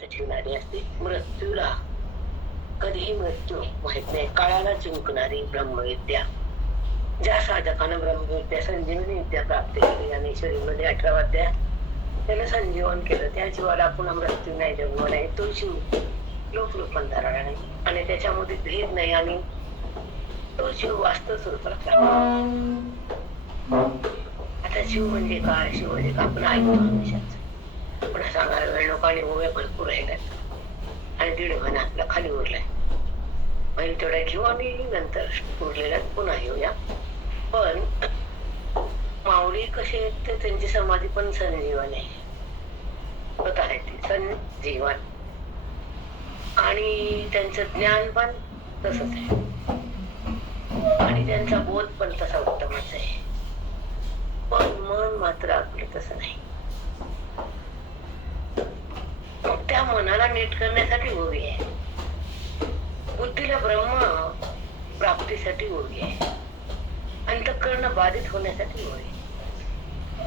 ठेवणारी असते. मृत्यूला कधीही मृत्यू माहित नाही. काळाला जिंकणारी ब्रह्मविद्या. ज्या साधकानं ब्रह्मविद्या संजीवनी विद्या प्राप्त केली ज्ञानेश्वरीमध्ये 18 अध्याय त्यानं संजीवन केलं, त्या जीवाला पुन्हा मृत्यू नाही, जन्म नाही, तो जीव लोकरूपांतराला नाही आणि त्याच्यामध्ये भेद नाही आणि तो जीव वास्तव स्वरूपात आता जीव म्हणजे काय, शिव म्हणजे काय आपण ऐकतो हमेशाच. पण सांगायला वेळ नको आणि ओव्या भरपूर राहिल्यात आणि दीड महिना आपला खाली उरलाय. म्हणजे तेवढ्या घेऊ आणि नंतर उरलेल्या पुन्हा घेऊया. पण माऊली कसे आहेत ते त्यांची समाधी पण संजीवन आहे, होत आहे ती संजीवन आणि त्यांचं ज्ञान पण तसंच आहे आणि त्यांचा बोध पण तसा उत्तमच आहे. पण मन मात्र आपलं तसं नाही. मग त्या मनाला नीट करण्यासाठी उभी आहे, बुद्धीला ब्रह्म प्राप्तीसाठी उभी आहे, अंतःकरण बाधित होण्यासाठी उभी आहे.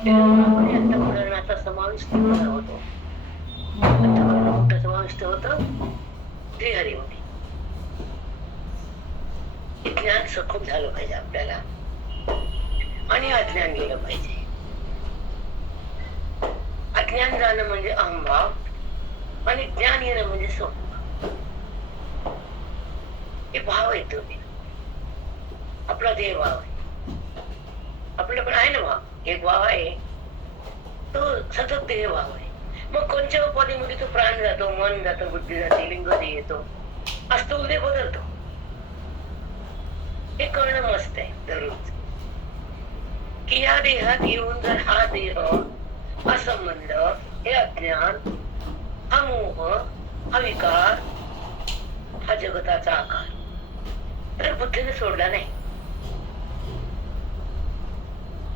अंतःकरणाचा समाविष्ट होतो. अंतःकरण कुठं समाविष्ट होतं? श्रीहरीमध्ये. ज्ञान सखोल झालं पाहिजे आपल्याला आणि अज्ञान गेलं पाहिजे. अज्ञान जाणं म्हणजे अहंभाव आणि ज्ञान येणं म्हणजे स्वभाव. हे भाव आहे. तुम्ही आपला देह भाव आहे, आपलं पण आहे ना भाव. एक भाव आहे तो सतत देह भाव आहे. मग कोणत्या उपाधीमध्ये तो प्राण जातो, मन जातो, बुद्धी जाते, लिंग येतो, असतो उदय बदलतो. हे कळणं मस्त आहे दररोज की या देहात येऊन जर हा देह, हा संबंध, हे अज्ञान, हा मोह, हा विकार, हा जगताचा आकार तर बुद्धीने सोडला नाही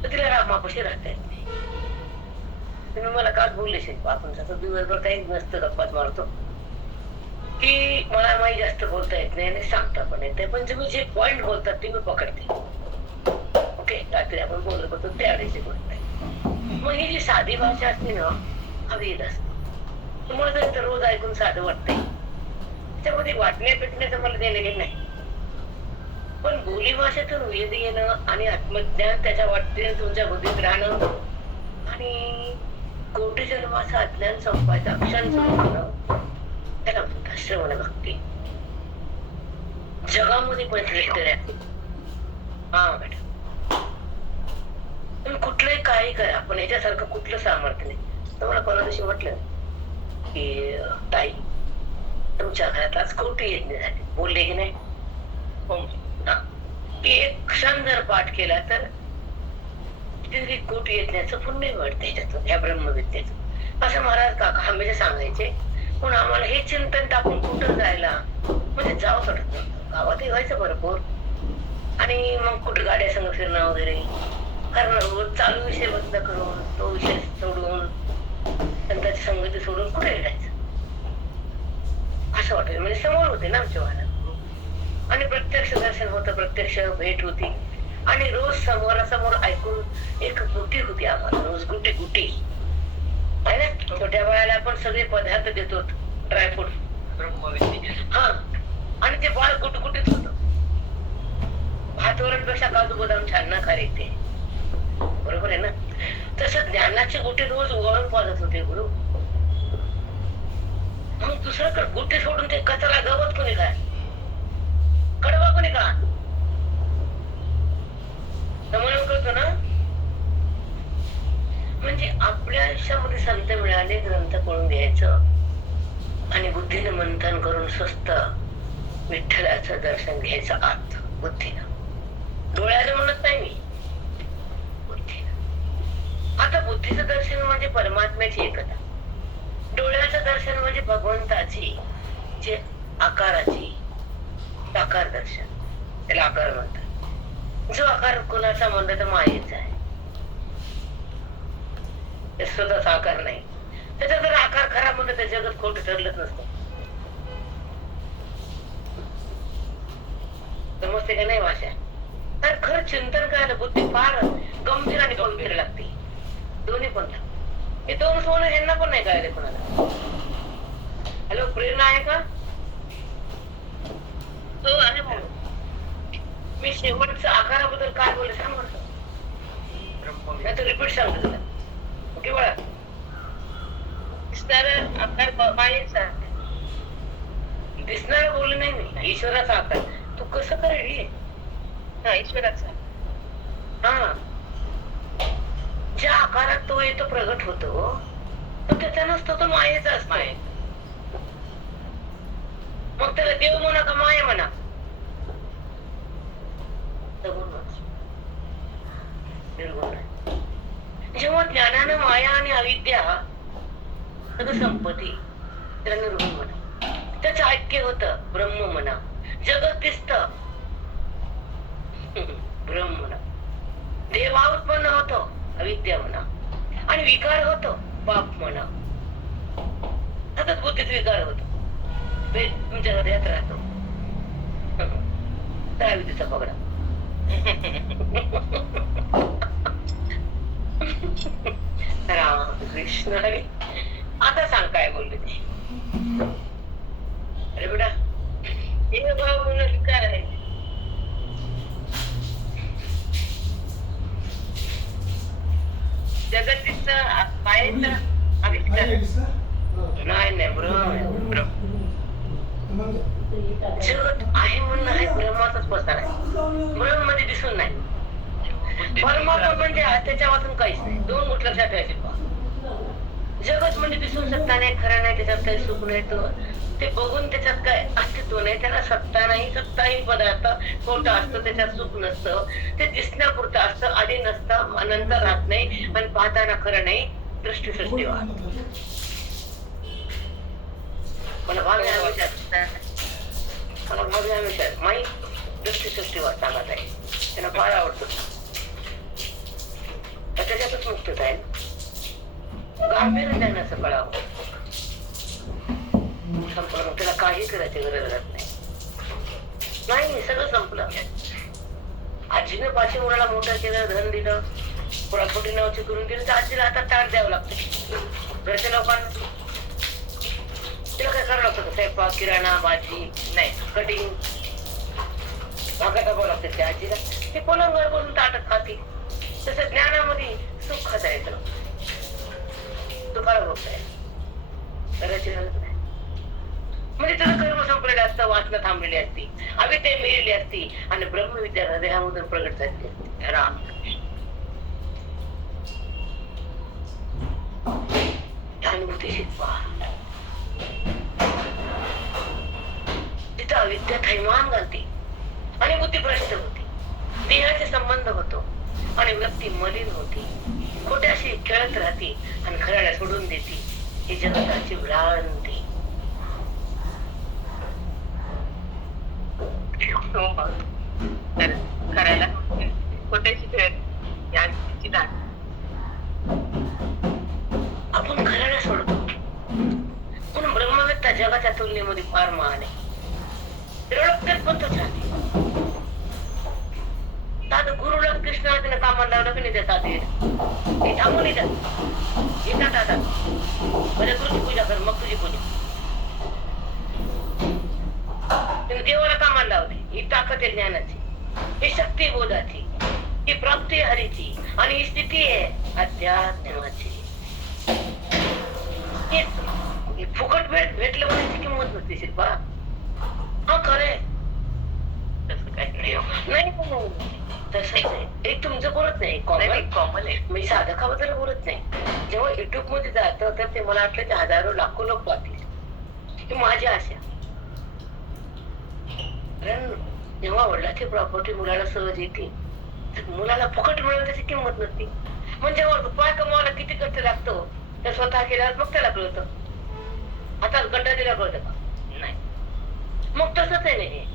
तर तिला रामापाशी राहता येत नाही. तुम्ही मला काल बोलले शिल्प, आपण तसं दिवसभर काही नसतं गप्पाच मारतो की मला माही जास्त बोलता येत नाही आणि सांगता पण येत नाही, पण तुम्ही जे पॉइंट बोलतात ते मी पकडते. ओके, रात्री आपण बोलत होतो त्यावेळेची गोष्ट आहे. मग ही जी साधी भाषा असते ना, हा वेद असतो. तुम्हाला जर इथं रोज ऐकून साधं वाटतंय, त्याच्यामध्ये वाटण्या पेटण्याचं मला देणं घेत नाही. पण बोली भाषेतून वेद येणं आणि आत्मज्ञान त्याच्या वाटते तुमच्या बुद्धीत राहणं आणि कोटी जन्माचं अज्ञान संपायचं अक्षर सुरू करणं, त्याला म्हणतात श्रवण भक्ती. जगामध्ये पण श्रेष्ठ राहते. हा मॅडम, तुम्ही कुठलंही काही करा पण याच्यासारखं कुठलं सामर्थ्य नाही. तुम्हाला परवा दिवशी म्हटलं की ताई तुमच्या घरात आज कोटी यज्ञ झाले, बोलले की नाही? एक क्षण जर पाठ केला तर कोटी यज्ञाचं पुण्य मिळतं याच्यातून, या ब्रह्मविद्येतून. असं महाराज काका हमेशा सांगायचे. पण आम्हाला हे चिंतन टाकून कुठं जायला म्हणजे जावं वाटत नव्हतं. गावात व्हायचं भरपूर आणि मग कुठं गाड्या संग फिरणं वगैरे, कारण रोज चालू विषय बंद करून तो विषय सोडून त्याची संगती सोडून कुठे जायचं असं वाटायचं. म्हणजे समोर होते ना आमच्या वाहनात आणि प्रत्यक्ष दर्शन होतं, प्रत्यक्ष भेट होती आणि रोज समोरासमोर ऐकून एक गुटी होती आम्हाला, रोज गुटी गुटी आहे ना. छोट्या बाळाला आपण सगळे पदार्थ देतो, ड्रायफ्रूट, हा, आणि ते बाळ गुटगुटीत होत. भात वरणपेक्षा काजू बदाम छान ना खारे ते, बरोबर आहे ना. तसं ज्ञानाचे गुटे रोज उगवून पाजत होते गुरु. मग दुसरं गुटे सोडून ते कचरा गवत कोणी काय, कडवा कोणी का, म्हणून करतो ना. म्हणजे आपल्या आयुष्यामध्ये संत मिळाले, ग्रंथ पळून घ्यायचं आणि बुद्धीने मंथन करून स्वस्त विठ्ठलाचं दर्शन घ्यायचं आत बुद्धीनं. डोळ्याला म्हणत नाही मी, बुद्धीनं. आता बुद्धीचं दर्शन म्हणजे परमात्म्याची एकता, डोळ्याचं दर्शन म्हणजे भगवंताची जे आकाराची साकार दर्शन, त्याला आकार म्हणतात. जो आकार कोणाचा म्हणलं तर मायेचा आहे, स्वतःचा आकार नाही. त्याचा जर आकार खरा म्हणलं तर जगत खोटं ठरलंच नसतं. समजते का नाही भाषा? तर खरं चिंतन करायला बुद्धी फार गंभीर आणि गंभीर लागते, दोन्ही पण लागते. हे दोन सोनं ह्यांना पण नाही कळले कोणाला. हॅलो, प्रेरणा आहे का? हो आहे भाऊ. मी शेवटच्या आकाराबद्दल काय बोलले सांग म्हटलं. नाही तर रिपीट सांगतो तुला. ओके बाळा. दिसणारा आकार मायेचा आहे. दिसणारा बोलले नाही मी, ईश्वराचा आकार. तू कसं करेल हे? हा, ईश्वराचा. हा, ज्या आकारात तो येतो प्रगट होतो तो त्याचा नसतो, तो मायेचा असतो. मग त्याला देव म्हणा का माया म्हणा? निर्गुण आहे. जेव्हा ज्ञानानं माया आणि अविद्या सगळं संपत्ती, त्याला निर्गुण म्हणा. त्याचं ऐक्य होतं, ब्रह्म म्हणा. जगत दिसत, ब्रह्म म्हणा. देवा उत्पन्न होतो, अविद्या म्हणा. आणि विकार होतो, पाप म्हणा. सतत बुद्धीत विकार होतो, तुमच्या हृदयात राहतो. त्या अविद्येचा पगडा. रामकृष्ण हरी. आता सांग काय बोलले ते. अरे बेटा, हे भाव म्हणून विकार आहे. जगतीचा मायेचा आविष्कार. नाही नाही, ब्रह्म. जगत आहे म्हणणं आहे ब्रह्माचाच पसार आहे. ब्रह्म मध्ये दिसून नाही. परमात्मा म्हणजे त्याच्या वाचून काहीच नाही. दोन गोष्ट लक्षात ठेवायचे. जगत म्हणजे दिसून सत्ता नाही, खरं नाही, त्याच्यात काही सुख नाही. ते बघून त्याच्यात काय अस्तित्व नाही. त्याला सत्ता नाही, सत्ताहीन पदार्थ खोटं असतं, त्याच्यात सुख नसतं. ते दिसण्यापुरतं असतं, आधी नसतं, नंतर राहत नाही, आणि पाहताना खरं नाही. दृष्टी सृष्टीवाद. मला भावी आयुष्यात माहीत दृष्टी सृष्टीवाद सांगत आहे. त्यांना फार आवडतो. त्याच्यातच मुक्तता आहे. गांभीर्य ज्ञानाचं कळावं. संपलं, मग त्याला काही करायची गरज नाही. नाही, सगळं संपलं. आजीनं 500 मुलाला मोठं केलं, धन दिलं, प्रॉपर्टी नावाची करून दिली, तर आजीला आता ताट द्यावं लागतं. घरच्या लोकांना तिला काय करावं लागतं? स्वयंपाक, किराणा, भाजी, नाही कटिंग, भागा टाकावं लागतं त्या आजीला. ते पलंगावर बसून ताटत खाती. तसं ज्ञानामध्ये सुख खाता येतं. तुकारा बघताय, करायची गरज नाही. म्हणजे तुला कर्म संपलेलं असतं, वासना थांबलेली असती, अविद्या मिळाली असती, आणि ब्रह्मविद्या हृदयामधून प्रगट झाली असती. राम अनुभूती शिकवा. तिथं अविद्या थैमान घालते आणि बुद्धी भ्रष्ट होती. देहाचे संबंध होतो आणि व्यक्ती मलिन होती. खोट्याशी खेळत राहते आणि खऱ्याला सोडून देते. ही जगताची भ्रांती. खऱ्याला खोट्याशी खेळत याची दाट. आपण खऱ्याला सोडतो म्हणून ब्रह्मवेत्ता जगाच्या तुलनेमध्ये फार महान आहे. पण तो छान आहे. दादा गुरुला कृष्णाला तिने कामाला लावलं की नाही त्या साधीला हे थांबून येतात दादा. म्हणजे गुरुची पूजा कर, मग तुझी पूजा. तिने देवाला कामाला लावले. ही ताकद आहे ज्ञानाची, ही शक्ती बोधाची, ही प्राप्ती हरीची, आणि ही स्थिती आहे अध्यात्माची. फुकट भेटलं म्हणायची किंमत नसते शिल्पा. हा खरंय, तसं काही नाही. तसंच आहे. एक तुमचं बोलत नाही, कॉमन आहे. मी साधकाबद्दल बोलत नाही. जेव्हा युट्यूब मध्ये जातं तर ते मला वाटलं की हजारो लाखो लोक पाहतील. ही माझी आशा. कारण जेव्हा वडिलांची प्रॉपर्टी मुलाला सहज येते, मुलाला फुकट मिळेल त्याची किंमत नसते. म्हणजे रुपया कमावायला किती कष्ट लागतो तर स्वतः केल्यावर मग त्याला कळतं. आता गड्डा दिला कळतं का? नाही. मग तसंच आहे नाही,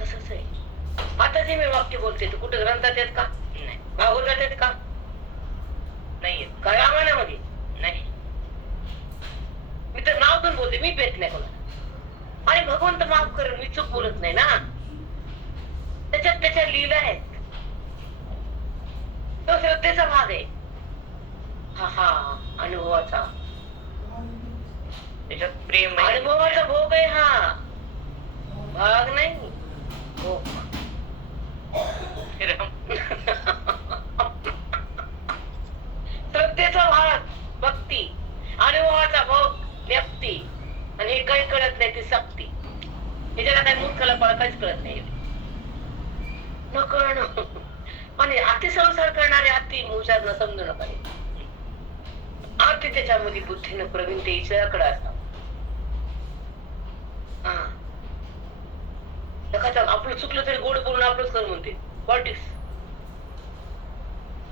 तसंच आहे. आता जे मी वाक्य बोलते तू कुठे ग्रंथात आहेत का? नाही. भागवतात आहेत का? नाहीये. काय रामायणामध्ये? नाही. मी तर नाव पण बोलते, मी भेट नाही कोणाला. आणि भगवंत माफ करेल, मी चूक बोलत नाही ना. त्याच्यात त्याच्या लीला आहेत, तो श्रद्धेचा भाग आहे. हा हा, अनुभवाचा. त्याच्यात प्रेम आहे. अनुभवाचा भोग आहे हा, भाग नाही भोग. श्रद्धेचा भाग भक्ती, अनुभवाचा भोग व्यक्ती, आणि हे काही कळत नाही ती सक्ती. त्याच्याला काही मूर्खाला काहीच कळत नाही. न कळणं आणि अतिसंसार करणारे अति हुशार न समजू नका. अति त्याच्यामध्ये बुद्धीनं प्रवीण ते ईश्वराकडे असतात. आपलं चुकलं तरी गोड बोलून आपलंच कर म्हणते पॉलिटिक्स.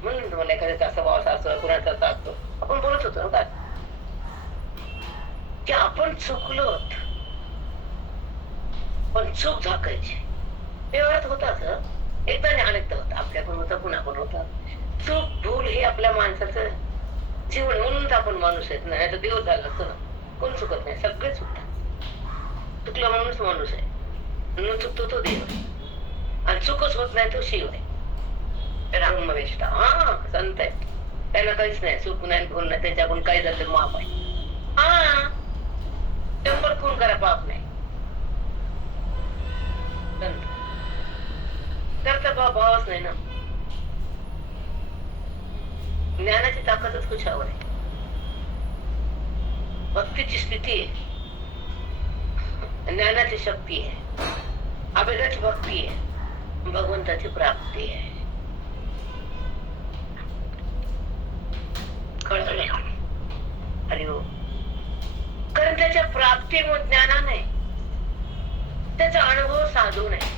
म्हणून तुम्हाला एखाद्याचा असा वास असतो, कुणाचा असा असतो. आपण बोलत होतो ना काय की आपण चुकलो, पण चूक झाकायची. व्यवहारात होताच, एकदा नाही अनेकदा होता. आपल्याकडून होता, पुन्हा पण होता. चूक भूल हे आपल्या माणसाचं जीवन, म्हणूनच आपण माणूस आहेत. नाही तर देव झाला असतो ना. कोण चुकत नाही, सगळे चुकतात. चुकला म्हणूनच माणूस आहे, म्हणून चुकतो तो देव आहे. आणि चुकच होत नाही तो शिव आहे. रामवेष्टा हा संत आहे, त्यांना काहीच नाही, चूक नाही भूल नाही. त्याच्याकडून काही झालं माप आहे. हा 100 खून करा पाप नाही. करता भावच नाही ना. ज्ञानाची ताकदच कुशावर आहे. भक्तीची स्थिती आहे, ज्ञानाची शक्ती आहे, अभेदाची भक्ती आहे, भगवंताची प्राप्ती आहे. कळलं? अरे हो, कारण त्याच्या प्राप्तीमुळे ज्ञानाने, त्याचा अनुभव साधू नाही,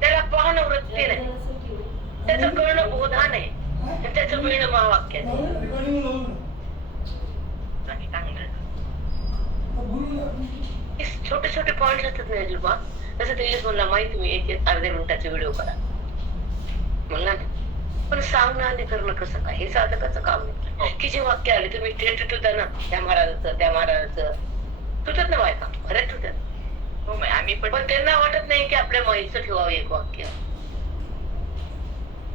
त्याला पाहणं वृत्ती नाही, त्याचं कळणं बोधा नाही, त्याचं मिळणं महावाक्य नाही. छोटे छोटे पॉइंट असतात नाही जुबा. तसं तेजस म्हणला माहिती मी एक अर्ध्या मिनिटाचा व्हिडिओ करा म्हणला ना. पण सांगणं आणि करणं कसं काय, हे साधकाचं काम नाही. की जे वाक्य आले तुम्ही थेट होता ना, त्या महाराजाचं तुटत ना बायका, खरंच तुटत. आम्ही पण त्यांना वाटत नाही की आपल्या माईचं ठेवावं एक वाक्य.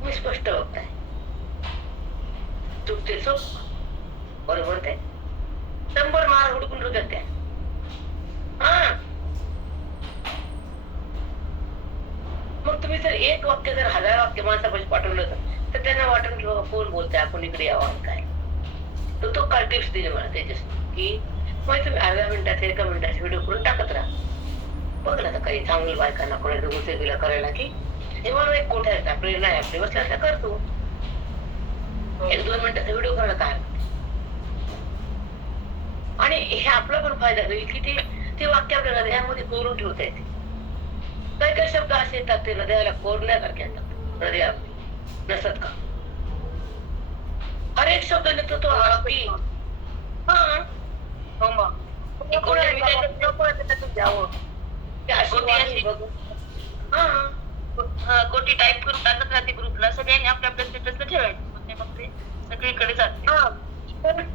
मी स्पष्ट बघताय, चुकते चूक, बरोबर ते 100 मार हुडकून ठेवतात त्या. मग तुम्ही जर एक वाक्य जर 1000 वाक्य माणसापाशी पाठवलं तर त्यांना वाटून की बाबा कोण बोलतंय, आपण इकडे यावं काय. तर तो काल टिप्स दिले मला त्याच्यास की मग तुम्ही अर्ध्या मिनिटाचा 1 मिनिटाचा व्हिडिओ करून टाकत राहा. बघ ना काही चांगली बायकांना कोणाला गुसेगिला करायला की जेव्हा एक कोठ्याचा प्रेरणा आहे आपली बसल्या त्या करतो. 1-2 मिनिटाचा व्हिडिओ करणं काय. आणि हे आपला पण फायदा होईल की ते वाक्य आपल्या हृदयामध्ये कोरून ठेवता येते. काही काही शब्द असे येतात ते हृदयाला कोरण्यासारखे असतात. हृदयात नसत का हर एक शब्द निघतो तो की कोटी टाईप करून टाकत राहते ग्रुपला. सगळ्यांनी आपल्या स्टेटसला ठेवायचं, मग ते सगळीकडे जाते.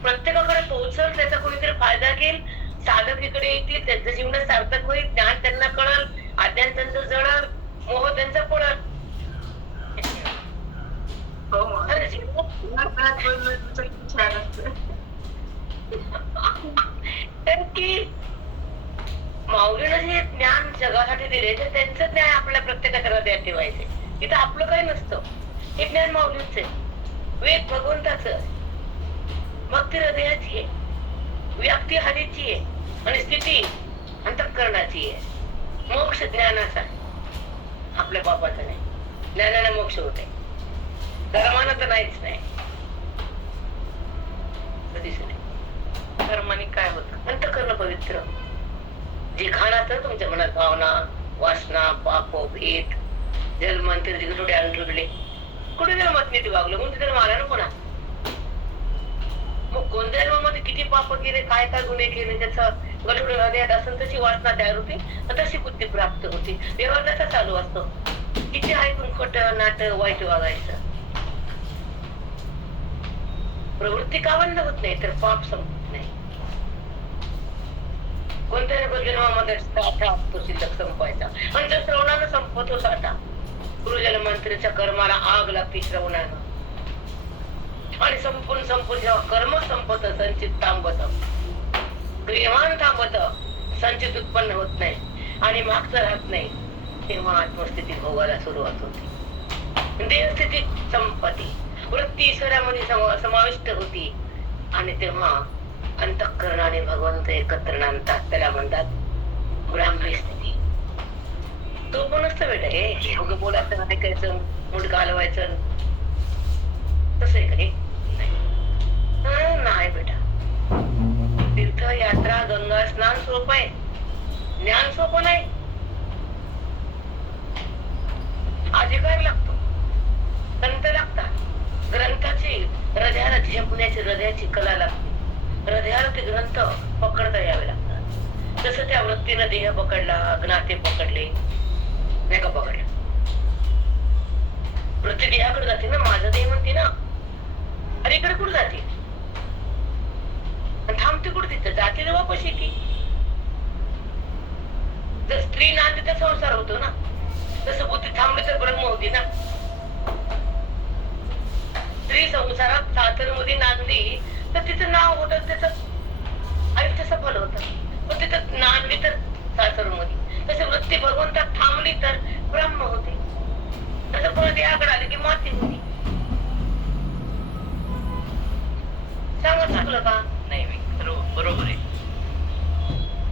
प्रत्येकाकडे पोहोचल, त्याचा कोणीतरी फायदा घेईल, साधक इकडे येतील, त्यांचं जीवन सार्थक होईल, ज्ञान त्यांना कळल, अज्ञान त्यांचं जळल, मोह त्यांचा पडल. माऊलीनं जे ज्ञान जगासाठी दिले ते त्यांचं ज्ञान आपल्या प्रत्येकाच्या हृदयात ठेवायचे. इथं आपलं काही नसतं. हे ज्ञान माऊलीच आहे, वेद भगवंताचं, भक्ती हृदयाची आहे, व्यक्ती हरीची आहे आणि स्थिती अंतःकरणाची आहे. मोक्ष ज्ञानाचा आहे, आपल्या बापाचा नाही. ज्ञानाने मोक्ष होते, धर्मानं तर नाहीच नाही, कधीच नाही. धर्माने काय होतं? अंतःकरण पवित्र. जे घाणात तुमच्या मनात भावना, वासना, पाप, भेद, जन्मांतर जिकडे आणले कुठे जन्मात नीट वागलं म्हणून त्याला मारा ना पुन्हा. मग कोणत्या जन्मामध्ये किती पाप केले, काय काय गुन्हे केले, त्याचा गठुडे हृदयात असेल तशी वासना तयार होती, तशी बुद्धी प्राप्त होती. व्यवहार त्याचा चालू असतो. किती ऐकून खोटं नाटक वाईट वागायचं. प्रवृत्ती का बंद होत नाही तर पाप संपत नाही. कोणत्या जन्मामध्ये साठा असतो शिल्लक संपवायचा, आणि त्या श्रवणानं संपवतो साठा. गुरुजन मंत्रीच्या कर्माला आग लागते श्रवणानं. आणि संपून जेव्हा कर्म संपत, संचित थांबत, क्रियमान थांबत, संचित उत्पन्न होत नाही आणि मागचं राहत नाही, तेव्हा आत्मस्थिती भोगायला सुरुवात होती, देहस्थिती संपती, वृत्ती ईश्वरामध्ये समाविष्ट होती आणि तेव्हा अंतःकरण आणि भगवंत एकत्र नांदतात. त्याला म्हणतात ब्राह्मी स्थिती. तो पण असतं बेटा, हे उगं बोलायचं, ऐकायचं, मुंडकं हलवायचं, तसं आहे का हे? नाही बेटा. तीर्थ यात्रा, गंगा स्नान सोपं आहे, ज्ञान सोपं नाही. अधिकार लागतो, संत लागतात, ग्रंथाची हृदयाला झेपण्याची हृदयाची कला लागते, हृदयाला ते ग्रंथ पकडता यावे लागतात. जसं त्या वृत्तीनं देह पकडला, ज्ञाते पकडले, नाही का पकडलं, वृत्ती देहाकडे जाते ना, माझा देह म्हणते ना, अरे इकडे कुठं जाते, थांबते कुठे, तिथं जाते ना वापस येते. जर स्त्री नांदते तर संसार होतो ना, तसं बुद्धी थांबली तर ब्रह्म होती ना. स्त्री संसारात सासरमध्ये नांदली तर तिचं नाव होतं, त्याचं आयुष्य सफल होतं. पण तिथं नांदली तर सासरमध्ये, तसं वृत्ती भगवंतात थांबली तर ब्रह्म होती. तसं पुन्हा देहाकडे आली की माती होती. सांगा चुकलं का? नाही बरोबर आहे.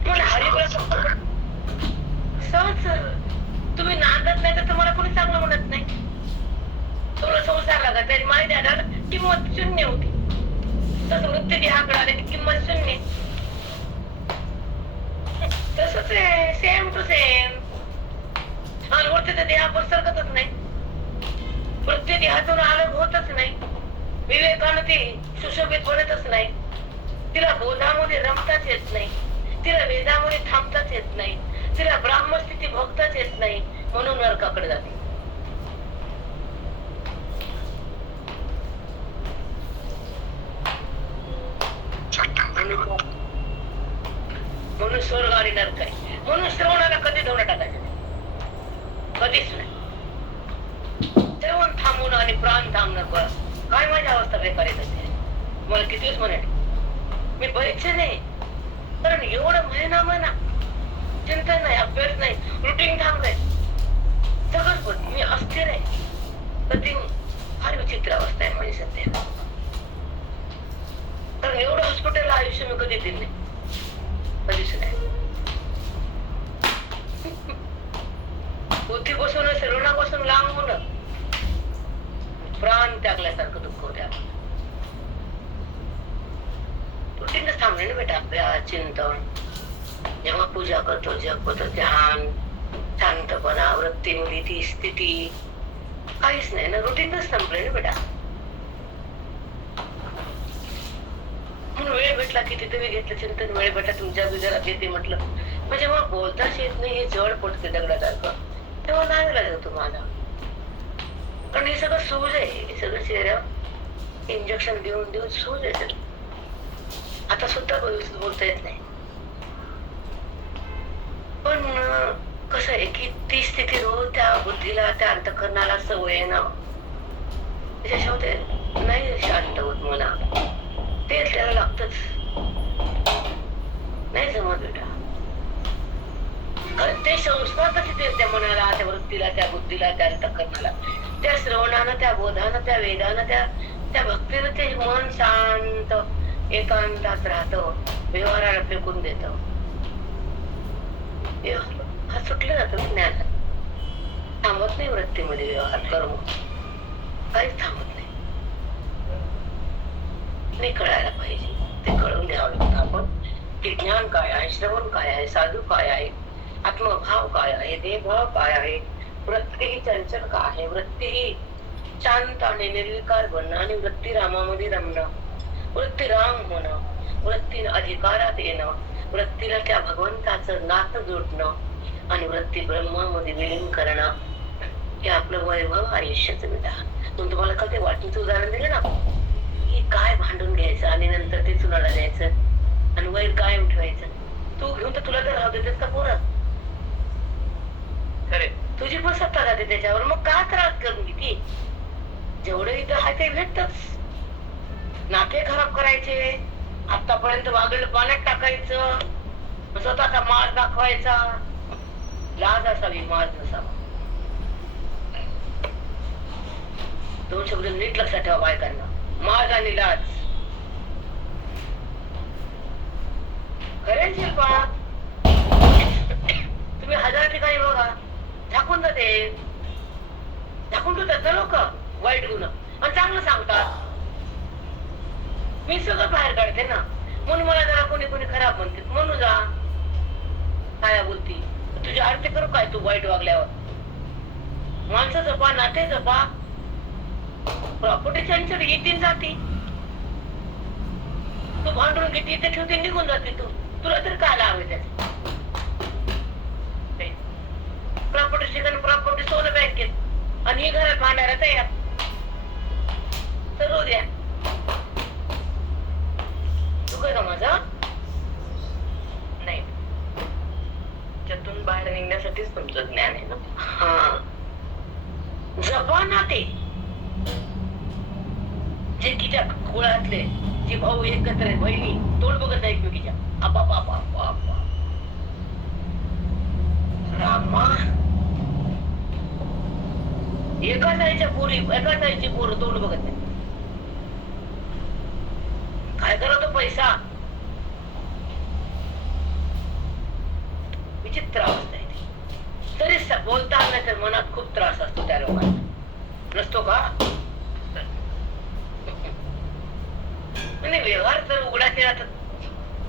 मला हरिबळ सहज तुम्ही नांदत नाही तर तुम्हाला कोणी चांगलं म्हणत नाही. तुम्हाला संसार लागत त्याची माहिती आल्यावर किंमत शून्य होती. तसं वृत्ती देहाकडे आले की किंमत शून्य. तसंच आहे, सेम टू सेम. आणि वृत्ती तर देहावर सरकतच नाही, वृत्ती देहातून अलग होतच नाही. विवेकानं ती सुशोभित बनतच नाही, तिला बोधामध्ये रमताच येत नाही, तिला वेदामध्ये थांबताच येत नाही, तिला ब्राह्मस्थिती भोगताच येत नाही, म्हणून नरकाकडे जाते. म्हणून स्वर्ग आणि नरक आहे. म्हणून श्रवणाला कधी धोरण टाकायचं, कधीच नाही. श्रवण थांबून आणि प्राण थांबणं, काय माझी अवस्था बेकार येते. मला कितीच म्हणे मी परीक्षा नाही, कारण एवढं महिना चिंतन नाही, अभ्यास नाही, रुटीन थांबलंय, सगळंच पण मी अस्थिर आहे. तर ती फार विचित्र अवस्था आहे माझी सध्या. कारण एवढं हॉस्पिटलला आयुष्य मी कधी दिलं नाही, कधीच नाही. बुद्धीपासून शरीरापासून लांब होणं, प्राण त्यागल्यासारखं दुःख होत्या. रुटीनच थांबले ना बेटा. अभ्यास, चिंतन, जेव्हा पूजा करतो, जपतो, ध्यान, शांतपणा, वृत्तीमध्ये ती स्थिती काहीच नाही ना, रुटीनच संपले ना बेटा. म्हणून वेळ भेटला की तिथे मी घेतलं चिंतन, वेळ भेटला तुमच्या विचारात येते म्हटलं. म्हणजे मग बोलताच येत नाही, हे जड पडते दगडासारखं, तेव्हा नाही लागलं तुम्हाला. कारण हे सगळं सूज आहे, हे सगळं चेहऱ्यावर इंजेक्शन देऊन देऊन सूज आहे सगळं. आता सुद्धा बोलता येत नाही. पण कसं आहे की ती स्थिती रोज त्या बुद्धीला, त्या अंतःकरणाला सवय आहे ना, त्याच्याशिवाय ते नाही शांत होत. मला ते त्याला लागतच, नाही जमत बेटा. कारण ते संस्कार कसे ते त्या मनाला, त्या वृत्तीला, त्या बुद्धीला, त्या अंतःकरणाला, त्या श्रवणानं, त्या बोधानं, त्या वेदानं, त्या भक्तीनं ते मन शांत एकांतात राहतं, व्यवहाराला फेकून देत. हा सुटलं जातं ज्ञान. थांबत नाही वृत्तीमध्ये व्यवहार, कर्म काहीच थांबत नाही. नाही कळायला पाहिजे, ते कळून घ्यावं लागतं आपण की ज्ञान काय आहे, श्रवण काय आहे, साधू काय आहे, आत्मभाव काय आहे, देहभाव काय आहे, वृत्ती ही चंचल का आहे, वृत्ती ही शांत आणि निर्विकार बनणं आणि वृत्ती रामामध्ये रमणं, वृत्ती राम होणं, वृत्तीनं अधिकारात येणं, वृत्तीला त्या भगवंताचं नातं जोडणं आणि वृत्ती ब्रह्मामध्ये विलीन करणं, हे आपलं वैभव आयुष्याचं विधान. म्हणून तुम्हाला कधी वाटणीचं उदाहरण दिलं ना की काय भांडून घ्यायचं आणि नंतर ते चुनाला द्यायचं आणि वैर कायम ठेवायचं. तू घेऊन तर तुला तर राहू देतेस का पोरं? खरे तुझी पण सत्ता राहते त्याच्यावर, मग का त्रास करून किती? जेवढं इथं आहे ते भेटतच. नाते खराब करायचे, आतापर्यंत वागलेलं पाण्यात टाकायचं, स्वतःचा माज दाखवायचा. लाज असावी, माज नसावा. दोन शब्द नीट लक्षात ठेवा बायकांना, माज आणि लाज. खरे शिल्पा, तुम्ही हजार ठिकाणी बघा, झाकून जाते, झाकून ठेवतात ना लोक वाईट गुण आणि चांगलं सांगतात. मी सगळं बाहेर काढते ना, म्हणून मला जरा कोणी कोणी खराब म्हणते, म्हणून जा काय बोलती. तुझी आरती करू काय तू वाईट वागल्यावर? माणसं जपा, नाते जपा, प्रॉपर्टी त्यांच्याकडे येतील जाती. तू भांडून घेते, इथे ठेवते, निघून जाते. तुला तरी काय लाभ आहे त्याचे? प्रॉपर्टी शिकून प्रॉपर्टी सोनं बँकेत आणि ही घरात भांडायला तयार. तर द्या तू काय का माझा नाही, त्यातून बाहेर निघण्यासाठीच तुमचं ज्ञान आहे ना. हा, जपा नाते. जे तिच्या कुळातले जे भाऊ एकत्र आहेत, बहिणी तोंड बघत नाही एकमेकीच्या. रामा, एकाच आईच्या पोरी, एकाच आईची पोरं तोंड बघत नाही. काय करा तो पैसा? विचित्र अवस्था आहे ती. तरी बोलता आलं तर मनात खूप त्रास असतो त्या लोकांना, नसतो का? म्हणजे व्यवहार जर उघडा केला तर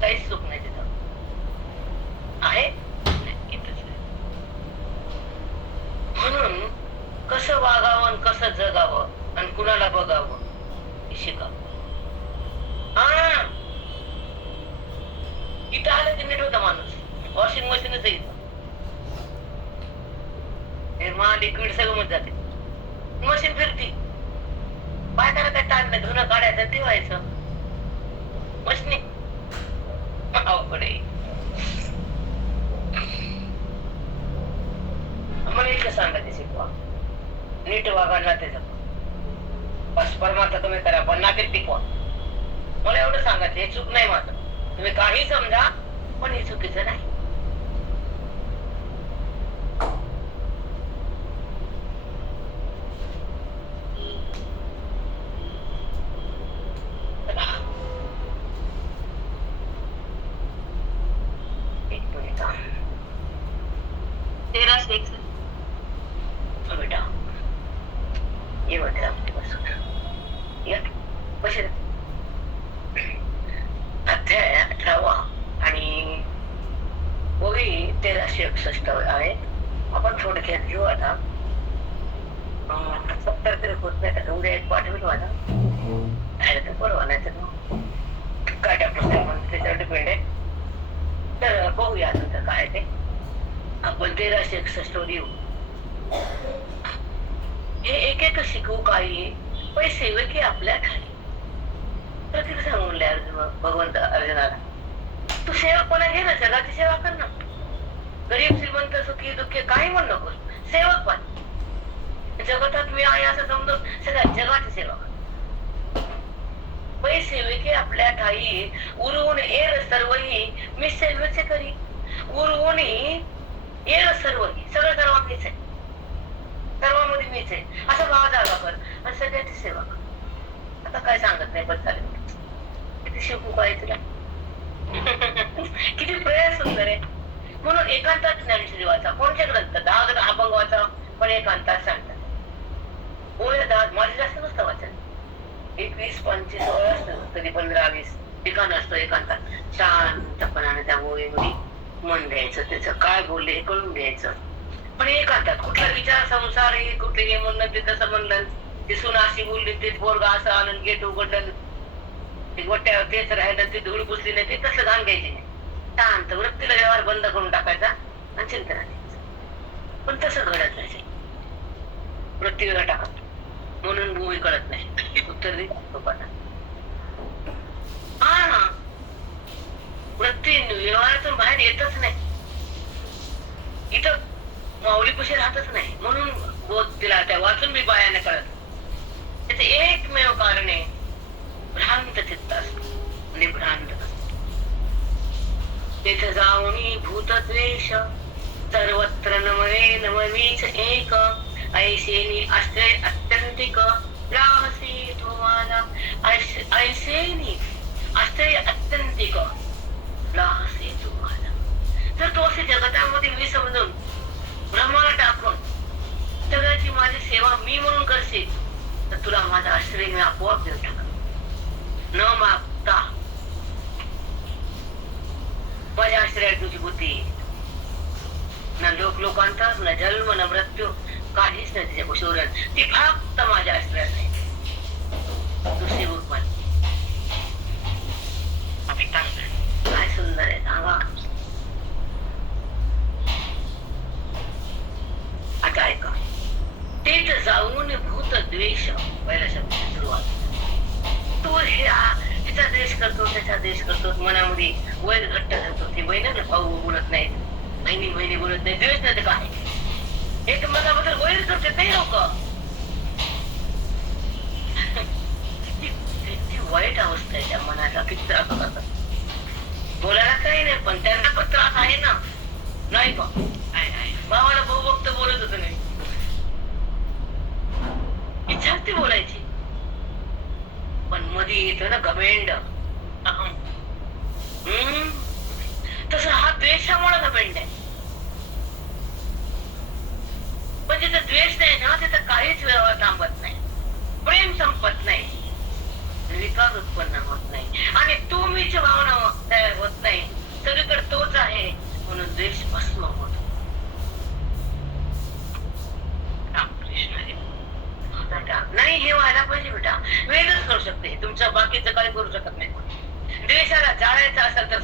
काहीच चूक नाही तिथं आहे. म्हणून कसं वागावं आणि कसं जगावं आणि कुणाला बघावं हे शिकावं. हा, इथं आलं की नीट होता माणूस. वॉशिंग मशीनच आहे इथं, लिक्विड सगळं मध्ये जाते, मशीन फिरती. बायकाला काय ताण नाही, धुणं काढायचं ठेवायचं मशीनी. अवघड आहे. मला इतकं सांगायचं शिकवा, नीट वागा, नाते जपा, परमार्थ तुम्ही करा, पण नाते टिकवा. मला एवढं सांगायचं, हे चूक नाही मात्र. तुम्ही काही समजा, पण हे चुकीचं नाही. बेटा ये म्हटलं अध्याय 18 आणि ओवी 1361 आहे. आपण थोडक्यात घेऊ आता. 70 तरी होत नाही का? उद्या एक पाठवेल माझा, तर बरोबर, नाही तर काय त्या पुस्तकामध्ये त्याच्यावर डिपेंड आहे. तर बघूया तुमचं काय ते. आपण 1361 देऊ. हे एक एक शिकवू काही पैसे की आपल्या ठाई. तर तिला सांगून अर्जुन, भगवंत अर्जुनाला, तू सेवकपणा घे ना, जगाची सेवा कर ना. गरीब श्रीमंत सुखी दुःखी काही म्हणू नकोस, सेवक पण जगतात मी आहे असं समजून सगळ्या जगाची सेवा कर. पैसे की आपल्या ठाई उरवून येर सर्वही मी सेवेचे करी. उरवून येर सर्वही, सगळं सर्व मीच आहे, सर्वांमध्ये मीच आहे असं भाव जागा कर आणि सगळ्याची सेवा कर. आता काय सांगत नाही, पण चालेल. किती शिकू काय तुला, किती प्रेम सुंदर आहे. म्हणून एकांतात ज्ञानेश्वरी वाचा, कोणत्या ग्रंथ 10 अभंग वाचा, पण एकांतात सांगतात. ओळ्या 10 माझे जास्त नसतं वाचन, 21, 25 ओळ असतं, कधी 15-20 ठिकाण असतं एकांतात. शांतपणाने त्या ओळीमध्ये मन द्यायचं, त्याचं काय बोलले हे कळून घ्यायचं. पण एकांतात कुठला विचार संसार हे कुठे हे म्हणलं ते तसं म्हणलं, ती सुना अशी बोलली, ते पोरगा असं आनंद गेट उघडलं, गोट्यावर तेच राहिलं, ती धूळ पुसली नाही, ते तसं घाण घ्यायचे नाही. शांत वृत्तीला व्यवहार बंद करून टाकायचा आणि चिंतन द्यायचं. पण तसं घडत नाही, वृत्तीला टाकत म्हणून भूमी कळत नाही. उत्तर दे हा, वृत्ती व्यवहारातून बाहेर येतच नाही. इथं माऊली कुशी राहतच नाही, म्हणून बोध तिला त्या वाचून मी बायाने कळत. त्याचे एकमेव कारण आहे, भ्रांत चित्त असत आणि भ्रांत असत. तेथे जाऊनी भूत द्वेष सर्वत्र नमवे नमवीच एक ऐसेनी आश्रय अत्यंतिक राहसे तुम्हाला ऐसेनी आश्रय अत्यंतिक राहसे तुम्हाला. जर तू असे जगतामध्ये मी समजून ब्रह्माला टाकून सगळ्याची माझी सेवा मी म्हणून करशील तर तुला माझा आश्रय मी आपोआप देऊ टाकत न मागता. माझ्या आश्रयात तुझी बुद्धी न लोकांतर न जन्म न मृत्यू काहीच नाही तिच्या कुशोरण. ती फक्त माझ्या आश्रयात आहे. दुसरी रूप काय सुंदर आहे सांगा. आता ऐका. तेच जाऊन भूत द्वेष पहिला शब्द सुरुवात. तो ह्याचा द्वेष करतो त्याचा द्वेष करतो मनामध्ये वैर घट्ट धरतो. ते बहिणी भाऊ बोलत नाहीत बहिणी बोलत नाही द्वेष नाही काय एकमेकाबद्दल वैर करते ते लोक. ती वाईट अवस्था आहे त्या मनाचा. किती त्रास होतात बोलायला काही नाही पण त्यांना पण त्रास आहे ना. नाही का भावाला भाऊ भक्त बोलत होत नाही. इच्छा ती बोलायची पण मध्ये येतो ना घमेंड अहम. तसं हा द्वेषामुळे घमेंड आहे. पण जिथं द्वेष नाही ना तिथं काहीच व्यवहार थांबत नाही. प्रेम संपत नाही विकार उत्पन्न होत नाही आणि तो मीच भावना तयार होत नाही. सगळीकडे तोच आहे म्हणून द्वेष भस्म होतो. नाही हे व्हायला पाहिजे बेटा. वेगळंच करू शकते तुमचं बाकीचं काही करू शकत नाही. द्वेषाला जाळायचं असेल तर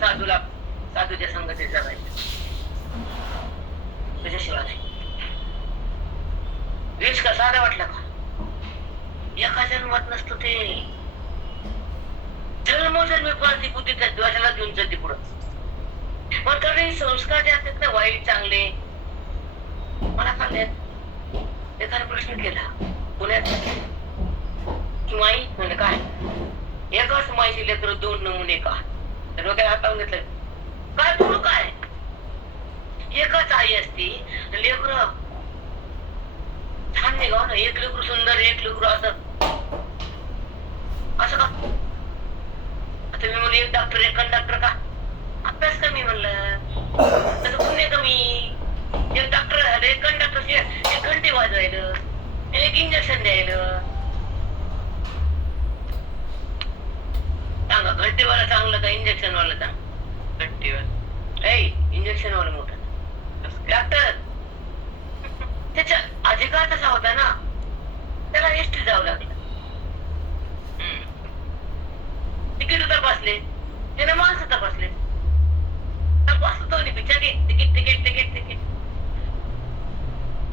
साधूच्या संगतीत जगायचं त्याच्याशिवाय नाही. द्वेष का साधा वाटला का एका जन्मात नसतो ते. जन्मोजन्मी परत बुद्धी त्या द्वेषाला घेऊन जाते पुढं. मग काही संस्कार जे असतात ना वाईट चांगले मला सांगण्यात एखादा प्रश्न केला पुण्यात माई म्हणजे काय एकाच माईची लेकर 2 नमुने का तर डोक्याला हातावून घेतलं. काय बोलू काय एकच आई असती लेकर छान निघाव ना. एक लेकरू सुंदर एक लेकरू असं का. आता मी म्हणलं एक डॉक्टर एक कंडक्टर का अभ्यास कमी म्हणलं तसं पुण्य कमी. एक डॉक्टर झालं एक कंडक्टर एक घंटे वाजवायला एक इंजेक्शन द्यायला. सांगा घंटेवाला चांगलं का इंजेक्शन वाला चांगलं. घंटेवाला इंजेक्शन वाला मोठं डॉक्टर. त्याच्या अधिकार तसा होता ना त्याला एसटी जावं लागलं. तिकीट तपासले त्याने माणसं तपासले. तपासतो ticket ticket ticket ticket ticket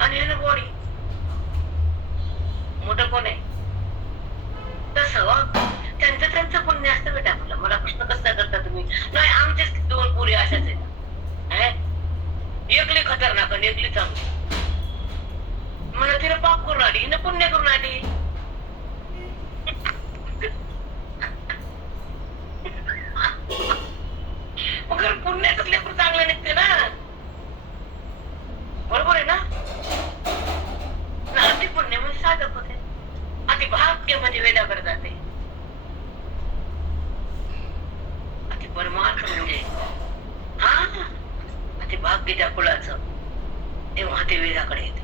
आणि ह्यानं बॉडी मोठं कोण आहे. तसं त्यांचं पुण्य असतं बेटा. मला प्रश्न कसा करता तुम्ही. नाही आमचेच 2 पुरी अशाच आहेत. एकली खतरनाक आणि एकली चांगली. मला तिला पाप करून आली हिनं पुण्य करून आली. मग पुण्याचं लेकरू चांगलं निघते ना. बरोबर आहे ना. अति पुण्य म्हणजे साधक होते. अति भाग्य म्हणजे वेदाकडे जाते. अति परमार्थ म्हणजे हा अति भाग्य त्या कुळाचं तेव्हा ते वेदाकडे येते.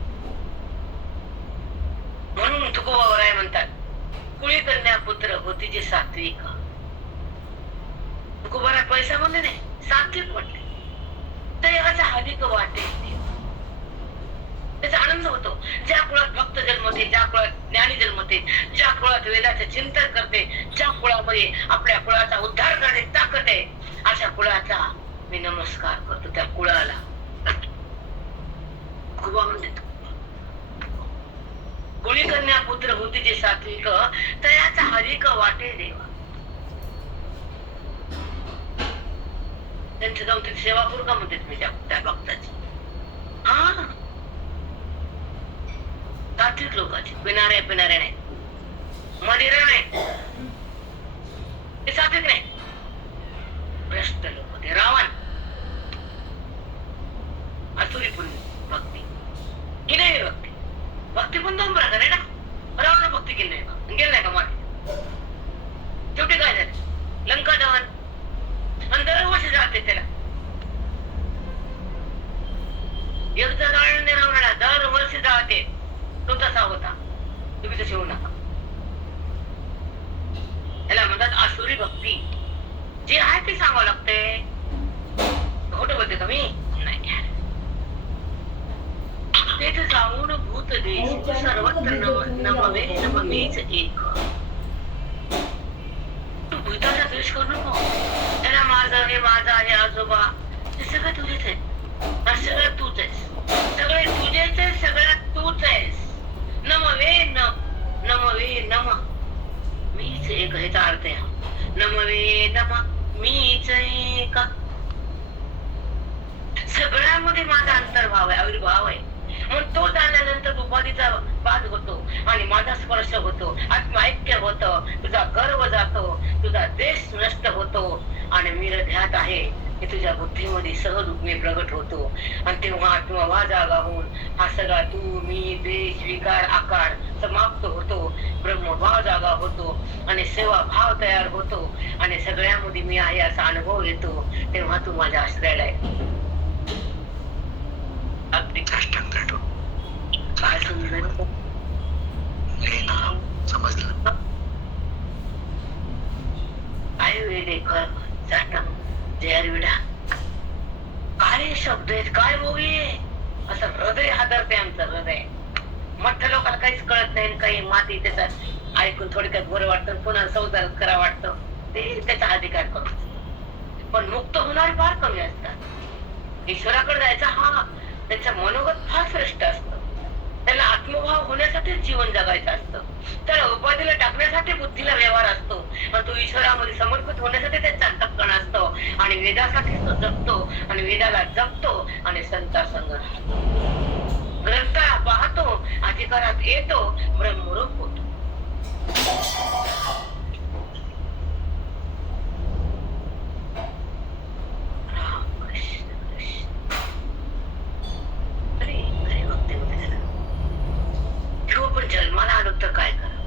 म्हणून तुकोबाराय म्हणतात कुळी कन्या पुत्र होती जे सात्विक. तुकोबाराय पैसा म्हणले नाही सात्विक म्हटले. देवाचा अधिक वाटे त्याचा आनंद होतो. ज्या कुळात भक्त जन्मते ज्या कुळात ज्ञानी जन्मते ज्या कुळात वेदाचे चिंतन करते ज्या कुळामध्ये आपल्या कुळाचा उद्धार करण्याची ताकद आहे अशा कुळाचा मी नमस्कार करतो. त्या कुळाला खूप आनंद येतो. कुळी कन्या पुत्र होती जे सात्विक तयाचा हरिक वाटे देवा. त्यांची जाऊन तिथे सेवा करू का म्हणते तुम्ही त्या भक्ताची. हा सात्विक लोकांची पिणारे नाही मदिरा नाही ते सात्विक नाही, भ्रष्ट लोक ते रावण. असुरी पण भक्ती की नाही भक्ती. भक्ती पण दोन प्रकार आहे ना. रावण भक्ती केली नाही का, गेलं नाही का मागे. शेवटी काय झालं, लंका दहन. आणि दरवर्षी जाते त्याला एकदा जाळून दे रावणाला, दरवर्षी जाते. तो तसा होता, तुम्ही तसे होऊ नका. याला म्हणतात आसुरी भक्ती. जे आहे ते सांगावं लागते. खोटं बोलते का मी? नाही. तेथे जाऊन भूत देश सर्वत्र नमवे नममीच एक. तू भूताचा द्वेष करू नको. त्याला माझं हे माझं आहे आजोबा, ते सगळं तुझेच आहे. सगळं तूच आहेस, सगळे तुझेच आहे, सगळ्यात तूच आहेस. नमवे नमवे नम मीच एक. ह्याचा अर्थ आहे नमवे नम मीच एक. सगळ्यामध्ये माझा अंतर्भाव आहे, आविर्भाव आहे. मग तो जाण्यानंतर उपाधीचा बाध होतो आणि माझा स्पर्श होतो, आत्मऐक्य होतं, तुझा गर्व जातो, तुझा देश नष्ट होतो आणि मी हृदयात आहे हे तुझ्या बुद्धीमध्ये सहरूपने प्रगट होतो. आणि तेव्हा आत्मभाव जागा होऊन हा सगळा तू मी देश विकार आकार समाप्त होतो. ब्रह्मभाव जागा होतो आणि सेवा भाव तयार होतो आणि सगळ्यामध्ये मी आहे असा अनुभव येतो. तेव्हा तू माझ्या आश्रयाला आहे. अगदी साष्टांग काय समजलं? समजलं. काय वेळ साष्टांग जय विडा. काय शब्द आहेत, काय बोली. असं हृदय हादरते आमचं हृदय. मोठ्या लोकांना काहीच कळत नाही, काही माती त्याचा ऐकून थोडक्यात बरं वाटतं, पुन्हा संसार करा वाटतं. ते त्याचा अधिकार करतो. पण मुक्त होणारे फार कमी असतात. ईश्वराकडे जायचा हा त्यांचं मनोगत फार श्रेष्ठ असतं. त्याला आत्मभाव होण्यासाठी जीवन जगायचं असतं. त्याला उपाधीला टाकण्यासाठी बुद्धीला व्यवहार असतो. आणि तो ईश्वरामध्ये समर्पित होण्यासाठी त्याचा अंतःकरण असतो. आणि वेदासाठी तो जगतो आणि वेदाला जगतो आणि संता संग राहतो. ग्रंथाला पाहतो, अधिकारात येतो, ब्रह्मरूप होतो. पण जन्माला आलो तर काय करा.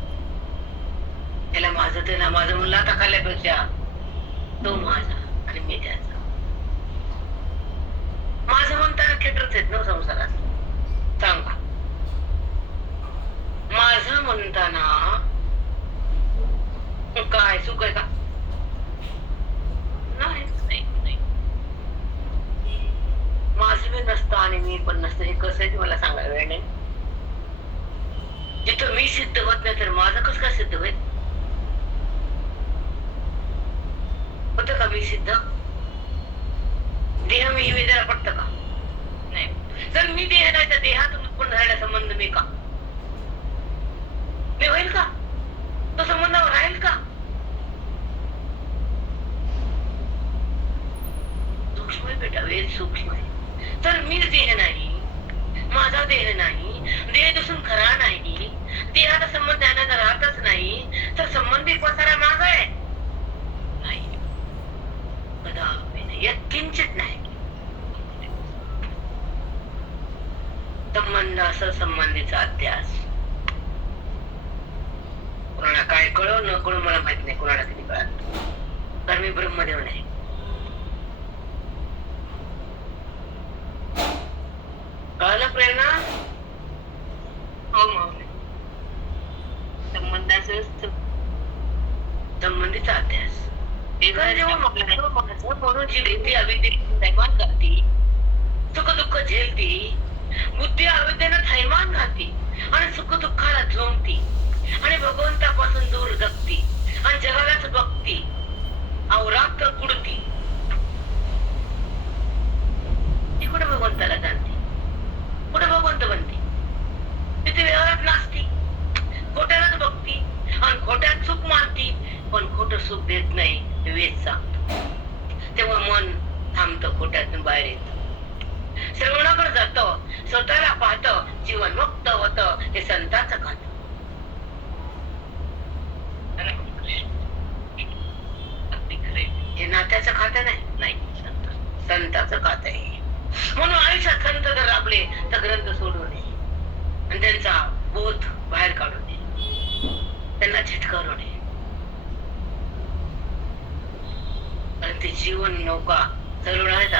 त्याला माझं ते ना माझं मुलं आता खाल्ल्यापेक्षा तो माझा आणि मी त्याचा. माझं म्हणताना खेटरच आहेत ना संसारात. सांगा, माझं म्हणताना काय सुख आहे का? नाही. माझं बी नसतं आणि मी पण नसतं. हे कसं आहे ते मला सांगायला वेळ नाही. जिथं मी सिद्ध होत नाही तर माझं कसं काय सिद्ध होईल? होतं का मी सिद्ध? देह मी वेदाला पडतं का? नाही. जर मी देह नाही तर देहातून उत्पन्न झालेला संबंध मी का? मी होईल का? तो संबंधावर राहील का? सूक्ष्म आहे बेटा, वेद सूक्ष्म आहे. तर मी देह नाही, माझा देह नाही, देह दिसून खरा नाही, देहाचा संबंध ज्ञानाचा राहतच नाही, तर संबंधित पसारा माझा आहे? नाही, कदापि नाही, यत्किंचित नाही. संबंध असं संबंधीचा अध्यास. कोणाला काय कळो न कळो मला माहित नाही, कोणाला किती कळत. तर मी ब्रह्मदेव नाही. कळलं प्रेरणा? हो माऊली. संबंधीचा अध्यास. एका जेव्हा म्हणून जी बुद्धी अविद्येने थैमान घालती, सुख दुःख झेलती, बुद्धी अविद्येनं थैमान घालती आणि सुख दुःखाला झोंबती आणि भगवंतापासून दूर जगती आणि जगालाच बघती, अवरात्र कुडती. ती कुठे भगवंताला जाणती, कुठे भगवंत बनते? तिथे व्यवहारात नाचती, खोट्यालाच बघती आणि खोट्यात सुख मानती. पण खोटं सुख देत नाही वेद सांगतो. तेव्हा मन थांबतं, खोट्यातून बाहेर येत, श्रवणाकडे जातं, स्वतःला पाहतं, जीवन मुक्त होतं. हे संतांचं खातं. नात्याचं खातं नाही, संताचं खातं आहे. म्हणून आयुष्यात संत जर राबले तर ग्रंथ सोडू नये आणि त्यांचा बोध बाहेर काढू नये, त्यांना झिटकारू नये. आणि ते जीवन नौका चालवणार आहेत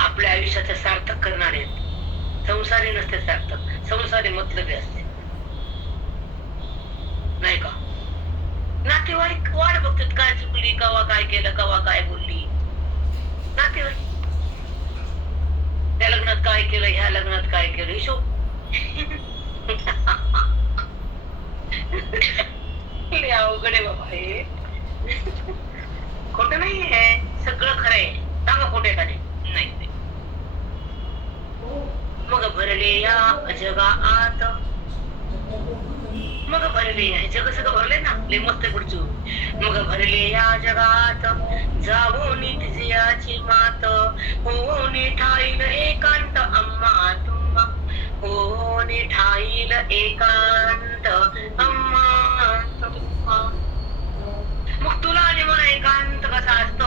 आपल्या आयुष्याचं सार्थक करणार आहेत. संसारी नसते सार्थक, संसारी मतलबी असते, नाही का? नातेवाईक वाट बघतात, काय चुकली, कवा काय केलं, कवा काय बोलली. नातेवाईक त्या लग्नात काय केलं, ह्या लग्नात काय केलं, हिशोब. अवघड आहे बाबा हे. खोट नाही आहे, सगळं खरं आहे. सांगा खोटे का नाही? मग भरले या जगात, मग भरले हे जग सगळं भरले ना, लय मस्त पुढचं. मग भरले या जगात जाऊन तिजयाची मात, होऊन ठाईल एकांत अम्मा तुम्हा, होऊन ठाईल एकांत अम्मा तुम्हा. मग तुला आणि मला एकांत कसा असतो,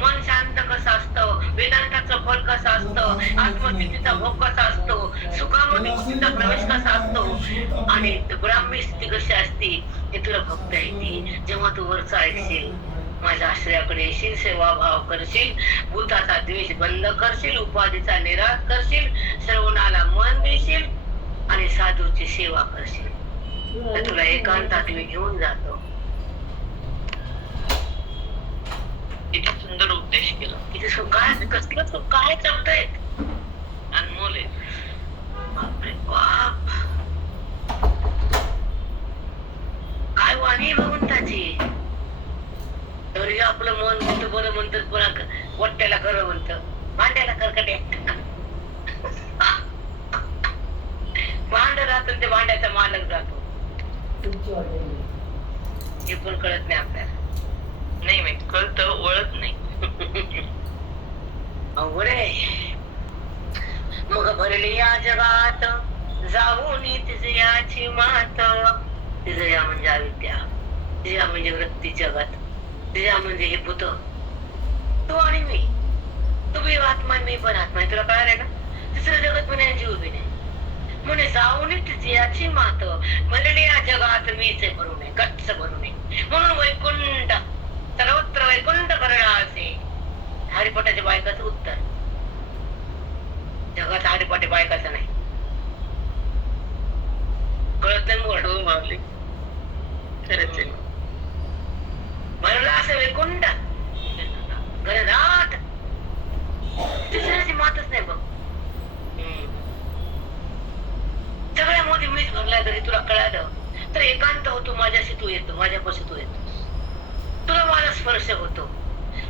मन शांत कसं असतं, वेदांताचं फल कसं असतं, आत्मस्थितीचा भोग कसा असतो, सुखामध्ये स्थितीचा प्रवेश कसा असतो आणि ब्राह्मी स्थिती कशी असते हे तुला फक्त येते जेव्हा तू वरचं ऐकशील, माझ्या आश्रयाकडे येशील, सेवा भाव करशील, भूताचा द्वेष बंद करशील, उपाधीचा निराश करशील, श्रवणाला मन देशील आणि साधूची सेवा करशील, तर तुला एकांतात मी घेऊन जातो. किती सुंदर उपदेश केला. किती काय कसलं काय चालतंय, अनमोल आहे. बापरे बाप, काय वाणी भगवंताची. तरी आपलं मन म्हणतं बरं म्हणतं, पुन्हा वट्ट्याला खरं म्हणतं, भांड्याला करकटे. भांड राहतं ते भांड्याचा मालक जातो, हे पण कळत नाही आपल्याला. नाही माहित, कळतं वळत नाही. अवघड आहे. मग भरली या जगात जाऊन तिजयाची मात, तिजया म्हणजे अविद्या, तिजया म्हणजे वृत्ती जगत, तिजया म्हणजे हे भूत, तू आणि मी. तू बी आत्मा, मी पण आत्मा. तुला कळालंय का? तिसरं जगत म्हणे जीव बी नाही. म्हणे जाऊन तिजयाची मात, भरली या जगात मीच भरू नये, गच्च भरू नये. म्हणून वैकुंठ सर्वत्र वैकुंठ करणासे. हरिपटाच्या बायकाचं उत्तर, जगात हरिपाटे बायकाचं नाही. कळत नाही मोठो मावली, खरंच आहे. भरला असं वैकुंठ घनदाट, तिसऱ्याची मातच नाही बघ. सगळ्या मोठी मीच भरलाय, तरी तुला कळालं तर एकांत होतो, माझ्याशी तू येतो, माझ्यापाशी तू येतो, तुला माझा स्पर्श होतो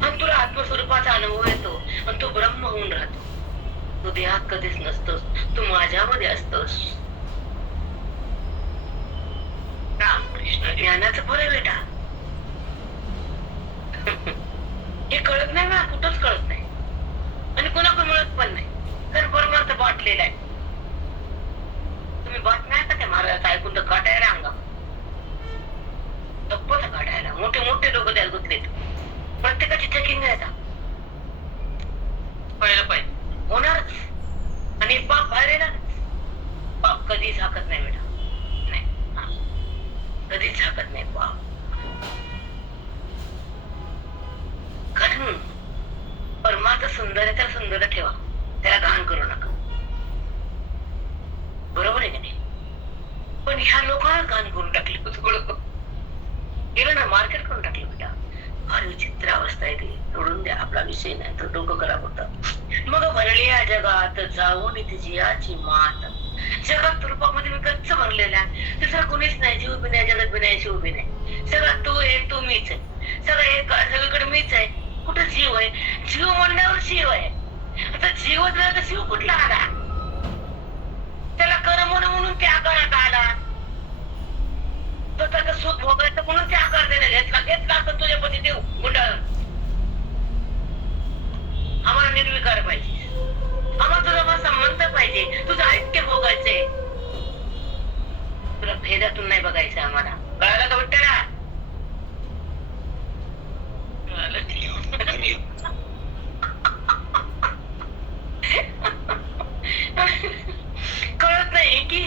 आणि तुला आत्मस्वरूपाचा अनुभव येतो आणि तू ब्रह्म होऊन राहतो. तू देहात कधीच नसतोस, तू माझ्यामध्ये असतोस. रामकृष्ण ज्ञानाचं फळ आहे बेटा. हे कळत नाही ना, कुठंच कळत नाही आणि कोणाकडे मिळत पण नाही, कारण परमार्थ बाटलेला आहे. तुम्ही बात नाही का त्या महाराजाचं ऐकून तर काटायला अंगा तप्पच काढायला. मोठे मोठे लोक त्यात गुंतलेत, प्रत्येकाची चेकिंग आहे. पहिलं पाहिजे होणारच आणि पाप बाहेर येणार. पाप कधीच झाकत नाही बेटा, नाही, कधीच झाकत नाही पाप. कारण परमार्थ सुंदर आहे तर सुंदर ठेवा, त्याला घाण करू नका. बरोबर आहे की नाही? पण ह्या लोकांना घाण करून टाकले, गेलं ना, मार्केट करून टाकले बेटा. फार विचित्र अवस्था आहे ती. सोडून द्या, आपला विषय नाही, तो डोकं खराब होता. मग भरली या जगात जाऊन तिजयाची मात. जगात रूपामध्ये मी गच्च भरलेला, दुसरं कोणीच नाही, जीव बी नाही, जगत बी नाही, शिव बी नाही. सगळं तू आहे, तू मीच आहे, सगळीकडे मीच आहे. कुठं जीव आहे? जीव म्हणल्यावर शिव आहे. आता जीवच नाही तर शिव कुठला आला? त्याला कर म्हणून त्या आकारात आला. स्वतःचं सुख भोगायचं म्हणून त्या आकार देण्यात घेतला असं तुझ्या पती देऊ गुंडाळून. आम्हाला निर्विकार पाहिजे, आम्हाला तुझा संबंध पाहिजे, तुझं ऐक्य भोगायचंय. तुला भेदातून नाही बघायचं आम्हाला, कळालं का विठ्ठला? मी. कळत नाही की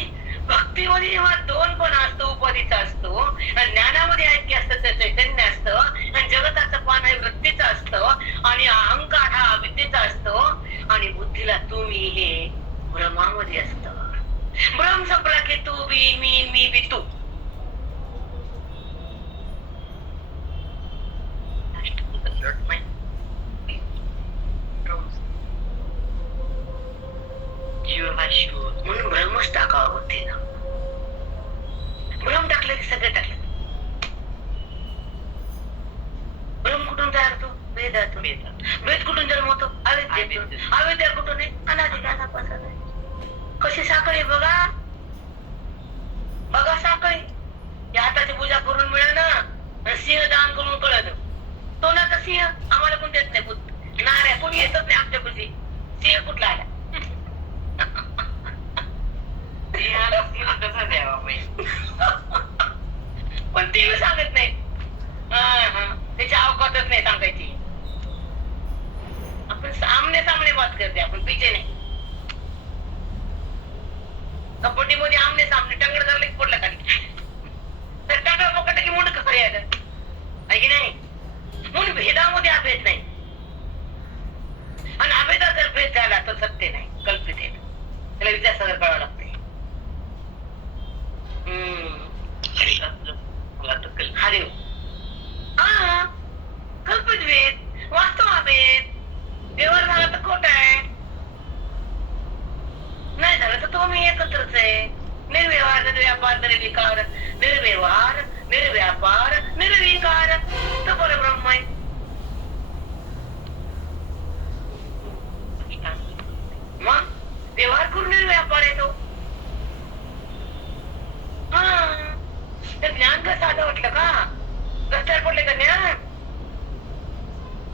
भक्तीमध्ये जेव्हा दोन पण असतो, उपाधीचा असतो, आणि ज्ञानामध्ये ऐक्य असतं ते चैतन्य असतं, आणि जगताचं पान हे वृत्तीचं असतं, आणि अहंकार हा अविद्येचा असतो, आणि बुद्धीला तुम्ही हे ब्रह्मामध्ये असत. ब्रह्म संपला की तू बी मी बी तू. म्हणून ब्रह्मच टाकावा बुद्धीनं. ब्रह्म टाकलं की सगळं टाकलं. ब्रह्म कुठून तयार होतो? वेदातून. वेद कुठून जन्म होतो? अविद्येतून. अविद्या कुठून आहे? अनादिकालापासून आहे. कशी साखळी बघा, बघा साखळी. या हाताची पूजा करून मिळालं ना, सिंह दान करून कळलं. तो ना तर सिंह आम्हाला कोण देत नाही. नाऱ्या कोणी येतच नाही आमच्यापाशी. सिंह कुठला आला? पण ते सांगत नाही. त्याची अवकातच नाही सांगायची. आपण सामने सामने बात करते, आपण पिछे नाही. कबड्डी मध्ये आमने सामने टंगड धरले की पडलं खाली, तर टंगड पकडलं की मुंड खरी आलं आहे की नाही. म्हणून भेदामध्ये अभेद नाही, आणि अभेदा जर भेद झाला तर सत्य नाही, कल्पित आहे. त्याला विद्यासागर करावं लागते. हरिओ. हा, कल्पित भेद, वास्तव अभेद. व्यवहार झाला तर खोटा आहे, नाही झालं तर तो मी एकत्रच आहे. निर्व्यवहार, निर्व्यापार, निर्विकार, निर्व्यवहार, निर्व्यापार, निर्विकार तर परब्रह्म आहे. मग व्यवहार करून निर्व्यापार येतो. ज्ञान का साधं वाटलं का? रस्त्यावर पडले का ज्ञान?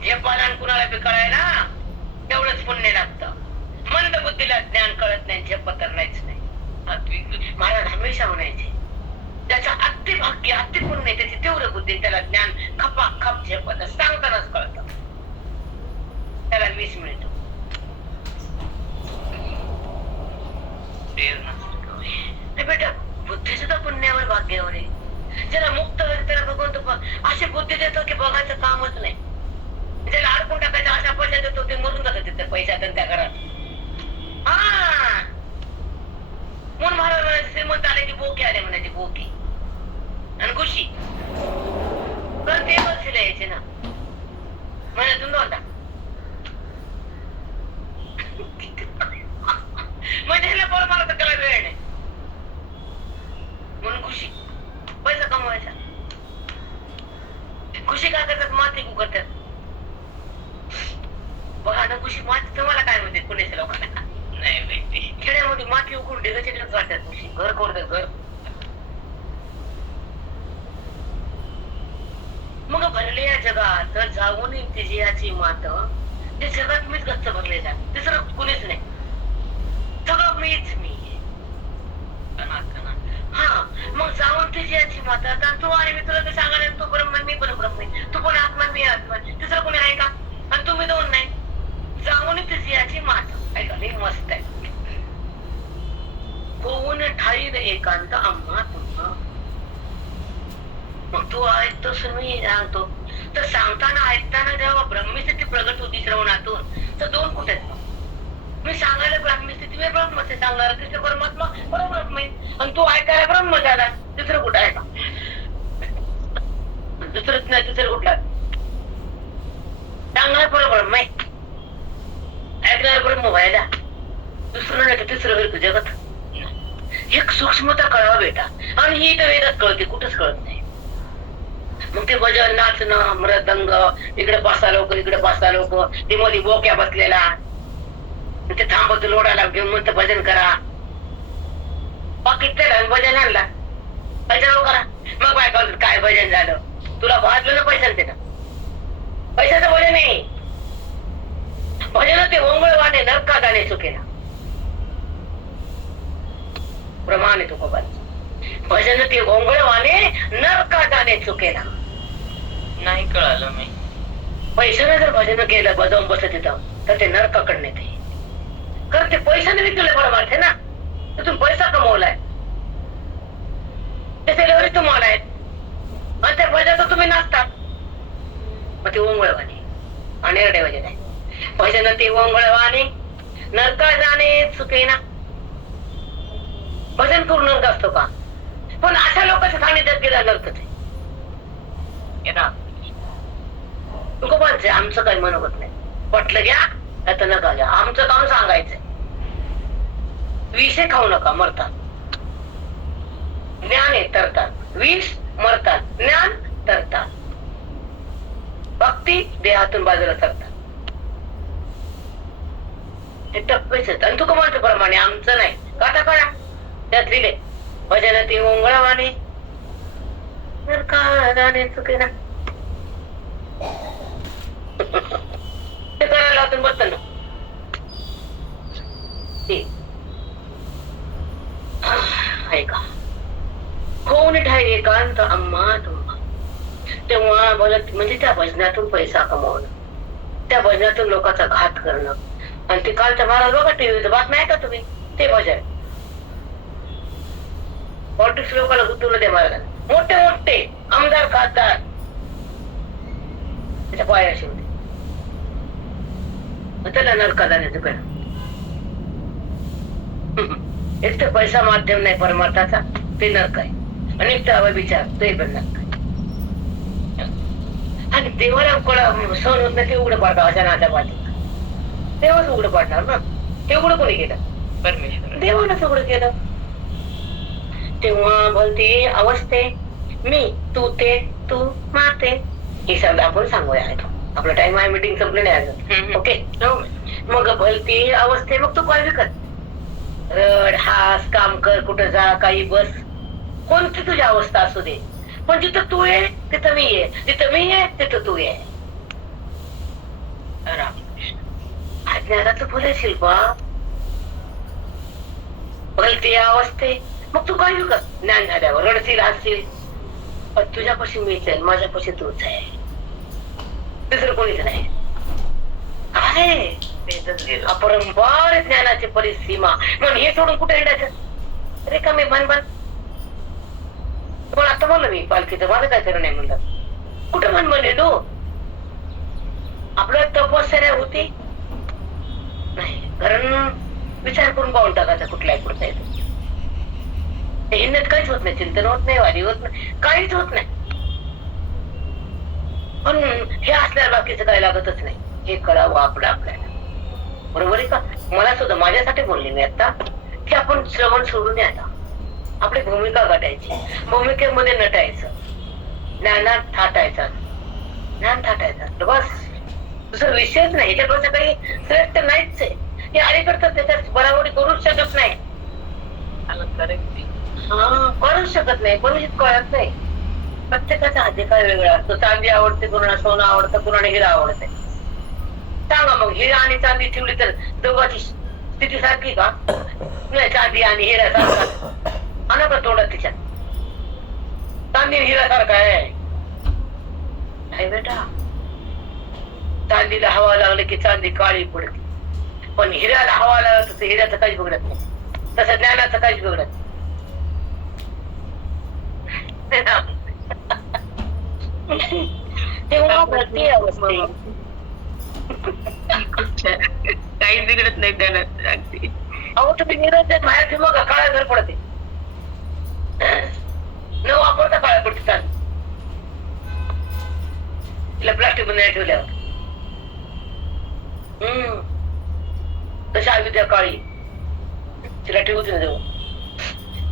हे पालन कुणाला बी कळायला तेवढंच पुण्य लागतं. मंद बुद्धीला ज्ञान कळत नाही, झेपत नाहीच नाही. महाराज हमेशा म्हणायचे, ज्याच्या अति भाग्य अति पुण्य त्याची तीव्र बुद्धी, त्याला ज्ञान खपा खप झेपत सांगतानाच कळत, त्याला वीस मिळतो. बेटा बुद्धी सुद्धा पुण्यावर भाग्यावर आहे. ज्याला मुक्त होईल त्याला भगवंत अशी बुद्धी देतो की बघायचं कामच नाही. ज्याला अडकून टाकायचं अशा पैसा देतो, ते मरून जातात तिथे पैशात आणि त्या घरात. म्हणून महाराज म्हणायचे, श्रीमंत आले की बोके आले म्हणायचे, बोके आणि खुशी तर ते बसले यायचे ना महिन्यातून दोनदा. म्हणजे ह्याला बरं मला तर त्याला वेळ नाही म्हणून खुशी पैसा कमवायचा. खुशी काय करतात? माती करतात. बघा ना, खुशी माती तुम्हाला काय म्हणते पुण्याच्या लोकांना? नाही माहिती. खेड्यामध्ये माती उकळून ढेगाचे काढतात. खुशी घर कोरतात, घर. मग भरले या जगात जाऊन तिची मात ते जगात मीच गच्च भरलेला, दुसरं कुणीच नाही. सगळं मीच मी. हा, मग जाऊन तिची माता, तू आणि मी तुला तर सांगायला, तू ब्रह्म मी पण ब्रह्म, तू पण आत्मा मी आत्मा, दुसरं कोणी आहे का? आणि तुम्ही दोन नाही. जाऊन तिची माता ऐका, हे मस्त आहे. कोण ठाईद एकांत आम्हा तुम्हा. मग तू ऐकतोस मी सांगतो, तर सांगताना ऐकताना जेव्हा ब्रह्मस्थिती प्रगट होती श्रवणातून, तर दोन कुठे आहेत? मी सांगायला ब्रह्मस्थिती मी ब्रह्मच आहे, सांगणार तिथे परमात्मा परब्रह्म आहे, आणि तू ऐकायला ब्रह्म झाला. दुसरं कुठं आहे का? दुसरंच नाही. दुसरं कुठला? सांगणार परब्रह्म आहे, ऐकणार ब्रह्म व्हायला. दुसरं नाही तर तिसरं होईल जगत. एक सूक्ष्मता कळवा बेटा, आणि ही तर वेदात कळते, कुठंच कळत नाही. मग ते भजन, नाचणं, मृदंग, इकडे 5-6 लोक, इकडे 5-6 लोक, ते मध्ये बोक्या बसलेला, ते थांबत लोडाला घेऊन म्हणतं भजन करा. पाकिट त्याला भजन आणला, पैसा करा. मग काय भजन झालं? तुला भाजलं ना पैसा ते का? पैशाचं भजन नाही. भजन ते ओंगळवाने नरका जाणे चुकेला प्रमाण आहे. तुकोबा भजन ते ओंगळवाने नरका जाणे चुकेला. नाही कळालं मी. पैशाने जर भजन केलं बजावून बसत तिथं तर ते नरकाकडे नेते. कारण ते पैशाने विकले परमार्थ आहे ना. तर तुम्ही पैसा कमवलाय त्याच्या लेवरी तुम्हाला आहेत आणि त्या भजनात तुम्ही नाचतात. मग ते ओंगळवाणी आणि अडे भजन आहे. भजन ते ओंगळवाणी नरका जाणे चुकेना. भजन करून नरक असतो का? पण अशा लोकांच्या सानिध्यात गेला नरकच आहे. तुकोबांचे आमचं काही म्हणत नाही. पटलं घ्या आता नका घ्या. आमचं काम सांगायचंय. विषे खाऊ नका मरतात. ज्ञान आहे तरतात. विष मरतात. ज्ञान तरतात. भक्ती देहातून बाजूला सरतात. हे टप्पेच आहेत. आणि तुकोबांच्या प्रमाणे आमचं नाही. काटा काढा त्यात लिहिले भजन ते ओंगळवाणे नरका जाणे चुकेना. ते करायला लावून बसत ना ते ऐका. कोण ठाई एकांत आम्हा तुम्हा. तेव्हा बोलत म्हणजे त्या भजनातून पैसा कमवणं, त्या भजनातून लोकांचा घात करणं. आणि ते कालच्या महाराज बघा टीव्हीत बातम्या आहे का तुम्ही? ते भजन पॉलिटिक्स लोकांना गुंतवलं त्या महाराजांना. मोठे मोठे आमदार खासदार त्याच्या पायाशी होते. त्याला नरका जाण्याचं काय. एक तर पैसा माध्यम नाही परमार्थाचा ते नरक आहे. आणि एक तर विचार ते पण नरक आहे. आणि देवाला सहन होत नाही ते उघडं पाडतात. अशा नात्या पाठी देवाच उघडं पाडणार ना. ते उघडं कोणी केलं? परमेश्वर. देवालाच उघडं केलं. तेव्हा बोलते अवस्थे मी तू ते तू माते हे शब्द आपण सांगूया. आपला टाइम आहे. मीटिंग संपली नाही अजून. ओके. मग भलती अवस्थे मग तू काय विकत रड हास काम कर कुठं जा काही बस कोणती तुझी अवस्था असू दे. पण जिथं तू ये तिथं मी ये. जिथं मी ये तिथं तू ये. अज्ञानाचं फुले शिल्पा भलती अवस्थे मग तू काय विकत. ज्ञान झाल्यावर रडशील हसशील पण तुझ्यापाशी मीच आहे माझ्यापाशी तूच आहे. दुसरं कोणीच नाही आहे. अपरंपार ज्ञानाची परिसीमा. मग हे सोडून कुठे हिंडायचं रे का मी भनभन. पण आता म्हणलं मी पालखीचं माझं काय करणं नाही म्हणलं. कुठं भनभन आहे तू. आपलं तपश्चर्या होती नाही. कारण विचार करून पाहून टाकायचा कुठलाही पुढचा येतो. हिंदत काहीच होत नाही. चिंतन होत नाही. वारी होत नाही. काहीच होत नाही. पण हे असल्यावर बाकीचं काही लागतच नाही. हे कळावं आपल्याला. बरोबर आहे का? मला सुद्धा माझ्यासाठी बोलले मी आता की आपण श्रवण सोडून आता आपली भूमिका गाठायची. भूमिकेमध्ये नटायचं. ज्ञानात थाटायचा. ज्ञान थाटायचं बस. दुसरा विषयच नाही. ह्याच्याकडचं काही श्रेष्ठ नाहीच आहे. हे अलीकडचं त्याच्यात बराबरी करूच शकत नाही. करूच शकत नाही. कोणीच कळत नाही. प्रत्येकाचा अधिकार वेगळा असतो. चांदी आवडते कुणाला सोनं आवडतं कुणाला हिरा आवडते. सांगा मग हिरा आणि चांदी ठेवली तर दोघांची स्थिती सारखी का? नाही चांदी आणि हिरा सारखा आणा का तोंडात तिच्यात. चांदी हिरा सारखा आहे नाही बेटा. चांदीला हवा लागली की चांदी काळी पडते. पण हिऱ्याला हवा लागला तर हिऱ्याचं काहीच बिघडत नाही. तसं ज्ञानाचं काहीच बिघडत नाही. काही बिघडत नाही त्याला. अहो तुम्ही निरंजन बाहेर ठेवू का काळा घर पडते. न वापरता काळा पडते चाल. तिला प्लास्टिक मध्ये नाही ठेवल्यावर तशा विद्या काळी तिला ठेवूच नाही देऊ.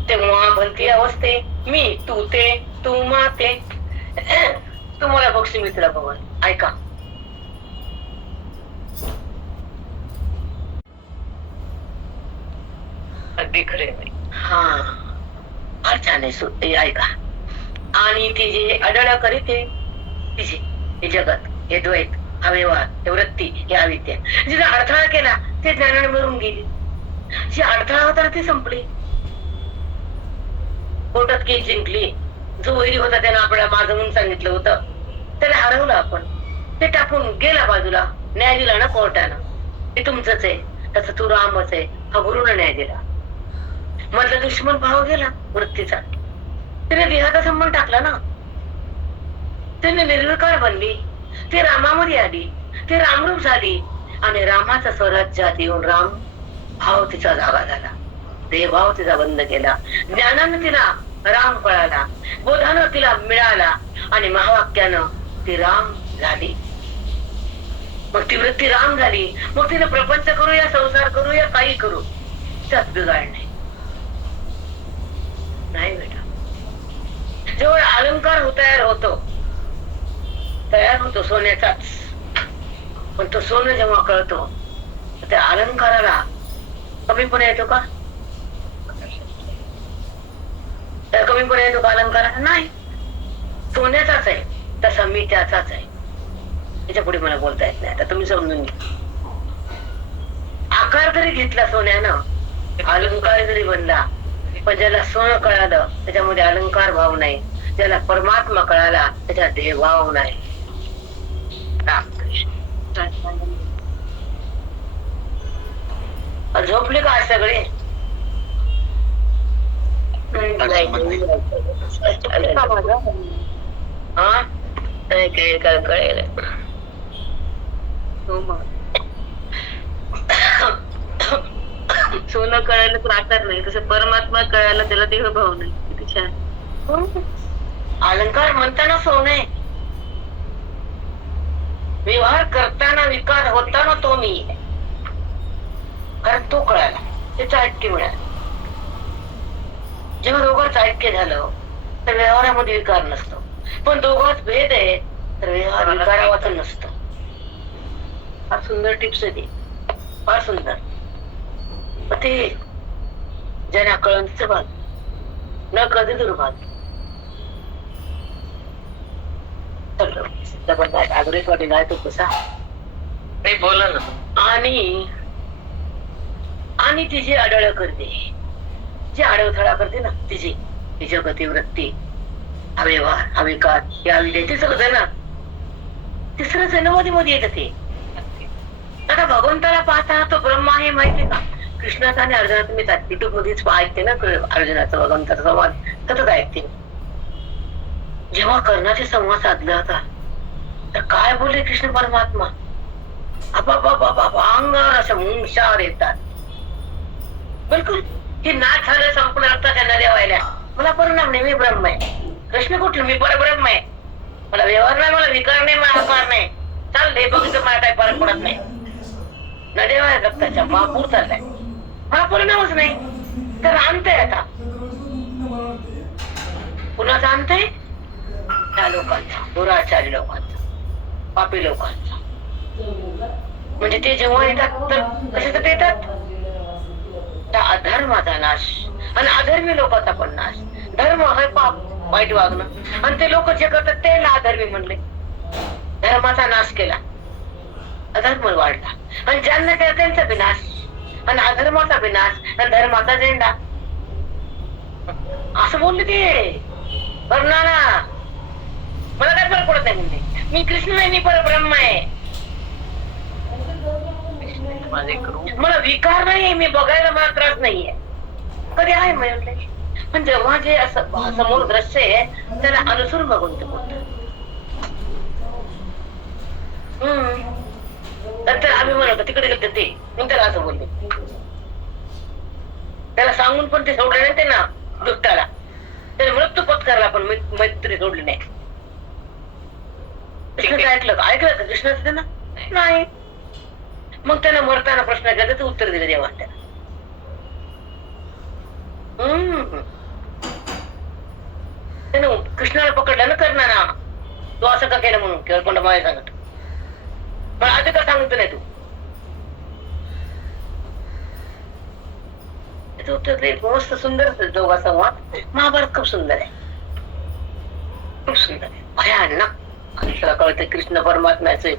तेव्हा भलती अवस्थे मी तू ते तू माते तुम्हाला बक्षी मी तुला भगवान. ऐका अगदी खरे. हा फार छान आहे. ऐका आणि ती जे अडळ करीते तिचे हे जगत हे द्वैत हा व्यवहार हे वृत्ती हे अविद्या जिला अडथळा केला ते ज्ञानाने मरून गेली. जी अडथळा होता ती संपली. कोर्टात केस जिंकली. जो वैरी होता त्यानं आपल्याला माझं म्हणून सांगितलं होतं त्याला हरवलं आपण. ते टाकून गेला बाजूला. न्याय दिला ना कोर्टानं, हे तुमचंच आहे, त्याचा तू रामच आहे, हा गुरुनं न्याय दिला. मधला दुश्मन भाव गेला वृत्तीचा, तिने देहाचा संबंध टाकला ना. तिने निर्विकार बनली, ती रामामध्ये आली, ती रामरूप झाली आणि रामाच्या स्वराज्यात येऊन राम भाव तिचा जागा झाला. देहभाव तिचा बंद केला. ज्ञानानं तिला राम कळाला, बोधानं तिला मिळाला आणि महावाक्यानं ती राम झाली. मग ती वृत्ती राम झाली. मग तिने प्रपंच करूया, संसार करूया, काही करू, त्यात बिघाड नाही बेटा. जेव्हा अलंकार तयार होतो सोन्याचाच, पण तो सोनं जेव्हा कळतो त्या अलंकाराला कमीपणा येतो का? कमीपणा येतो का अलंकाराला? नाही. सोन्याचाच आहे तसा मी त्याचाच आहे. याच्या पुढे मला बोलता येत नाही, आता तुम्ही समजून घ्या. आकार जरी घेतला सोन्यानं, अलंकार जरी बनला, पण ज्याला सोनं कळालं त्याच्यामध्ये अलंकार भाव नाही, ज्याला परमात्मा कळाला त्याच्यात देहभाव नाही. झोपले का आज सगळे? हा कळेल. सोनं कळायला तर आकार नाही, तसं परमात्मा कळायला त्याला देहभाव नाही. किती छान. अलंकार म्हणताना सोने, व्यवहार करताना विकार होताना तो मी, कारण तो कळाला, त्याचं ऐक्य मिळालं. जेव्हा दोघांचं ऐक्य झालं तर व्यवहारामध्ये विकार नसतो, पण दोघांत भेद आहे तर व्यवहार विकारावाचं नसतं. फार सुंदर टिप्स आहे ती, फार सुंदर. ते ज्यांना कळण तिचं भाग, न कधी दुर्भाग्य. आग्रेसवाडी नाही तो कसा बोला ना. आणि तिची आडळ करते, जी आडवथळा करते ना, तिची जगती वृत्ती, हा व्यवहार, हा विकार, या विद्याची सगळं ना तिसरं जन्ममध्ये मध्ये येत ते. आता भगवंताला पाहता तो ब्रह्म आहे माहितीये का? कृष्णाचा आणि अर्जुनाचा मी युट्यूब मध्येच ऐकते ना, अर्जुनाचा भगवंताचा संवाद सतत ऐकते. जेव्हा कर्णाचे संवाद साधला होता तर काय बोलले कृष्ण परमात्मा? अंगावर अशा मुंगशावर येतात. बिलकुल हे नाच झालं, संपूर्ण रक्ताच्या नद्या व्हायला, मला परिणाम नाही, मी ब्रह्म आहे. कृष्ण कुठलं? मी परब्रह्म आहे. मला व्यवहार नाही, मला विकार नाही, मला आकार नाही. चाल हे बघितलं, मला काही फरक पडत नाही. नद्या व्हायला रक्ताच्या महापूर चाललाय, मला परिणामच नाही. तर आणतंय आता कुणाचा आणतंय? त्या लोकांचा, दुराचारी लोकांचा, पापी लोकांचा. म्हणजे ते जेव्हा येतात तर कशासाठी येतात? त्या अधर्माचा नाश आणि अधर्मी लोकांचा पण नाश. धर्म हे पाप, वाईट वागणं, आणि ते लोक जे करतात त्याला अधर्मी म्हणले. धर्माचा नाश केला, अधर्म वाढला, आणि ज्यांना केला त्यांचा विनाश, आणि अधर्माचा विनाश आणि धर्माचा झेंडा. असं बोलले ते ना. मला काय फरक पडत नाही म्हणले, मी कृष्ण नाही, मी परब्रह्म आहे. मला विकार नाही, मी बघायला मला त्रास नाहीये. कधी आहे म्हणले, पण जेव्हा जे असं समोर दृश्य आहे त्याला अनुसरून बघून ते बोलत. तर आम्ही म्हणतो तिकडे गेले ते, मग त्याला असं बोलले. त्याला सांगून पण ते सोडले नाही, ते ना दुष्टाला त्याने मृत्यू पत्करला, पण मैत्री सोडली नाही. कृष्णाचं ऐकलं का? कृष्णाचं त्यांना नाही. मग त्यानं मरताना प्रश्न केला, त्याचं उत्तर दिलं देवा त्याला. त्यानं कृष्णाला पकडलं ना करणारा, तू असं का केलं म्हणून, केवळ कोणता माया सांगत मला आधी का सांगतो नाही तू. त्याचं उत्तर मस्त सुंदर दोघा संवाद. महाभारत खूप सुंदर आहे, खूप सुंदर आहे, भयानक. कृष्णाला कळते कृष्ण परमात्म्याचे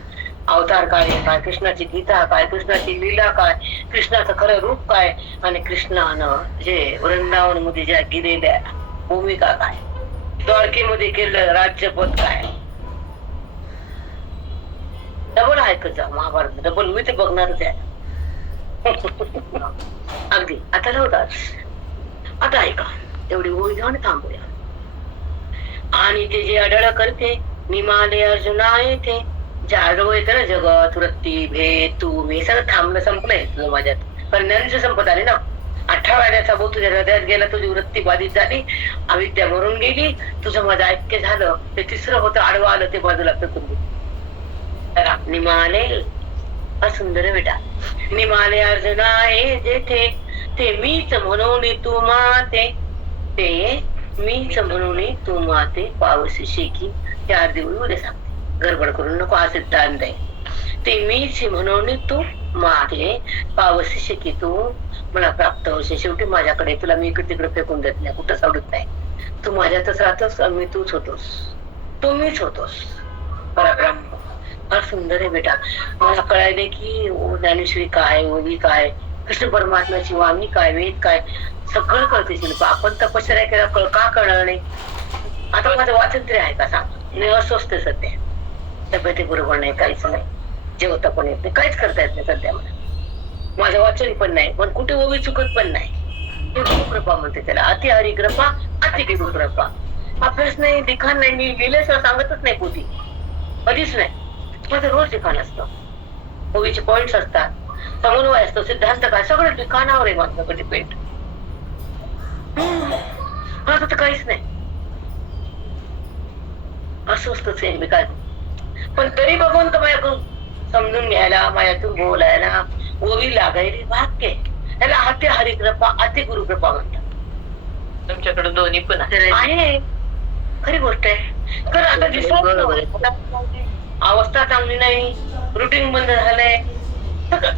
अवतार काय, कृष्णाची गीता काय, कृष्णाची लीला काय, कृष्णाचं खरं रूप काय, आणि कृष्णानं जे वृंदावन मध्ये ज्या गेलेल्या भूमिका काय, द्वारकेमध्ये केलेलं राज्यपद काय, ऐकत जा महाभारत डबल मी ते बघणारच आहे. अगदी आता लावतात. आता ऐका तेवढी ओळी जाऊन थांबूया. आणि ते जे अडळ करते निमाले अर्जुना येते जे आडवं येतं ना जगत वृत्ती भेद तू हे सगळं थांबणं संपलंय तुझं माझ्यात. कारण ज्ञानाची संपत आली ना. 18 वेळाचा बोल तुझ्या हृदयात गेला, तुझी वृत्ती बाधित झाली, अविद्या मरून गेली, तुझं माझं ऐक्य झालं. ते तिसरं होतं आडवं आलं ते बाजूला फेकून दिलं. निमाले सुंदर बेटा निमाले अर्जुना हे जेथे ते मीच म्हणून तू माते ते मीच म्हणून तू माते पावसी शेकी. 4 दिवस उद्या सांगते गडबड करून नको हा सिद्धांत आहे. ते मीच म्हणून तू माते पावसी शेकी तू मला प्राप्त होशील. शेवटी माझ्याकडे तुला मी इकडे तिकडे फेकून देत नाही, कुठं सोडत नाही. तू माझ्यातच राहतोस, मी तूच होतोस, तू मीच होतोस परब्रह्म. फार सुंदर आहे बेटा. मला कळायले की ज्ञानेश्वरी काय ओवी काय कृष्ण परमात्म्याची वाणी काय वेद काय सगळं कळते शिल्प. आपण तपश्चर्या केला का कळणार नाही. आता माझं वाचन तरी आहे का सांग. मी अस्वस्थ सध्या, तब्येती बरोबर नाही, काहीच नाही, जेवता पण येत नाही, काहीच करता येत नाही सध्या मला. माझं वाचन पण नाही, पण कुठे ओवी चुकत पण नाही. हे गुरुकृपा म्हणते त्याला. अति हरी कृपा अति गुरुकृपा. अभ्यास नाही लिखाण नाही, मी लिहिल्याशिवाय सांगतच नाही पोती कधीच नाही. माझं रोज लिखाण असतं, ओवीचे पॉइंट्स असतात, समन्वय असतो, सिद्धांत काय सगळं लिखाणावर आहे माझं कधी पेट. माझं तर काहीच नाही, अस्वस्थच आहे मी काय. पण तरी बघून तर माझ्याकडून समजून घ्यायला, माझ्यातून बोलायला ओवी लागायली भाग्य. त्याला अति हरिकृपा अति गुरुकृपा म्हणतात. तुमच्याकडे दोन्ही पण आहे, खरी गोष्ट आहे. तर आता दिसत अवस्था चांगली नाही, रुटीन बंद झालंय,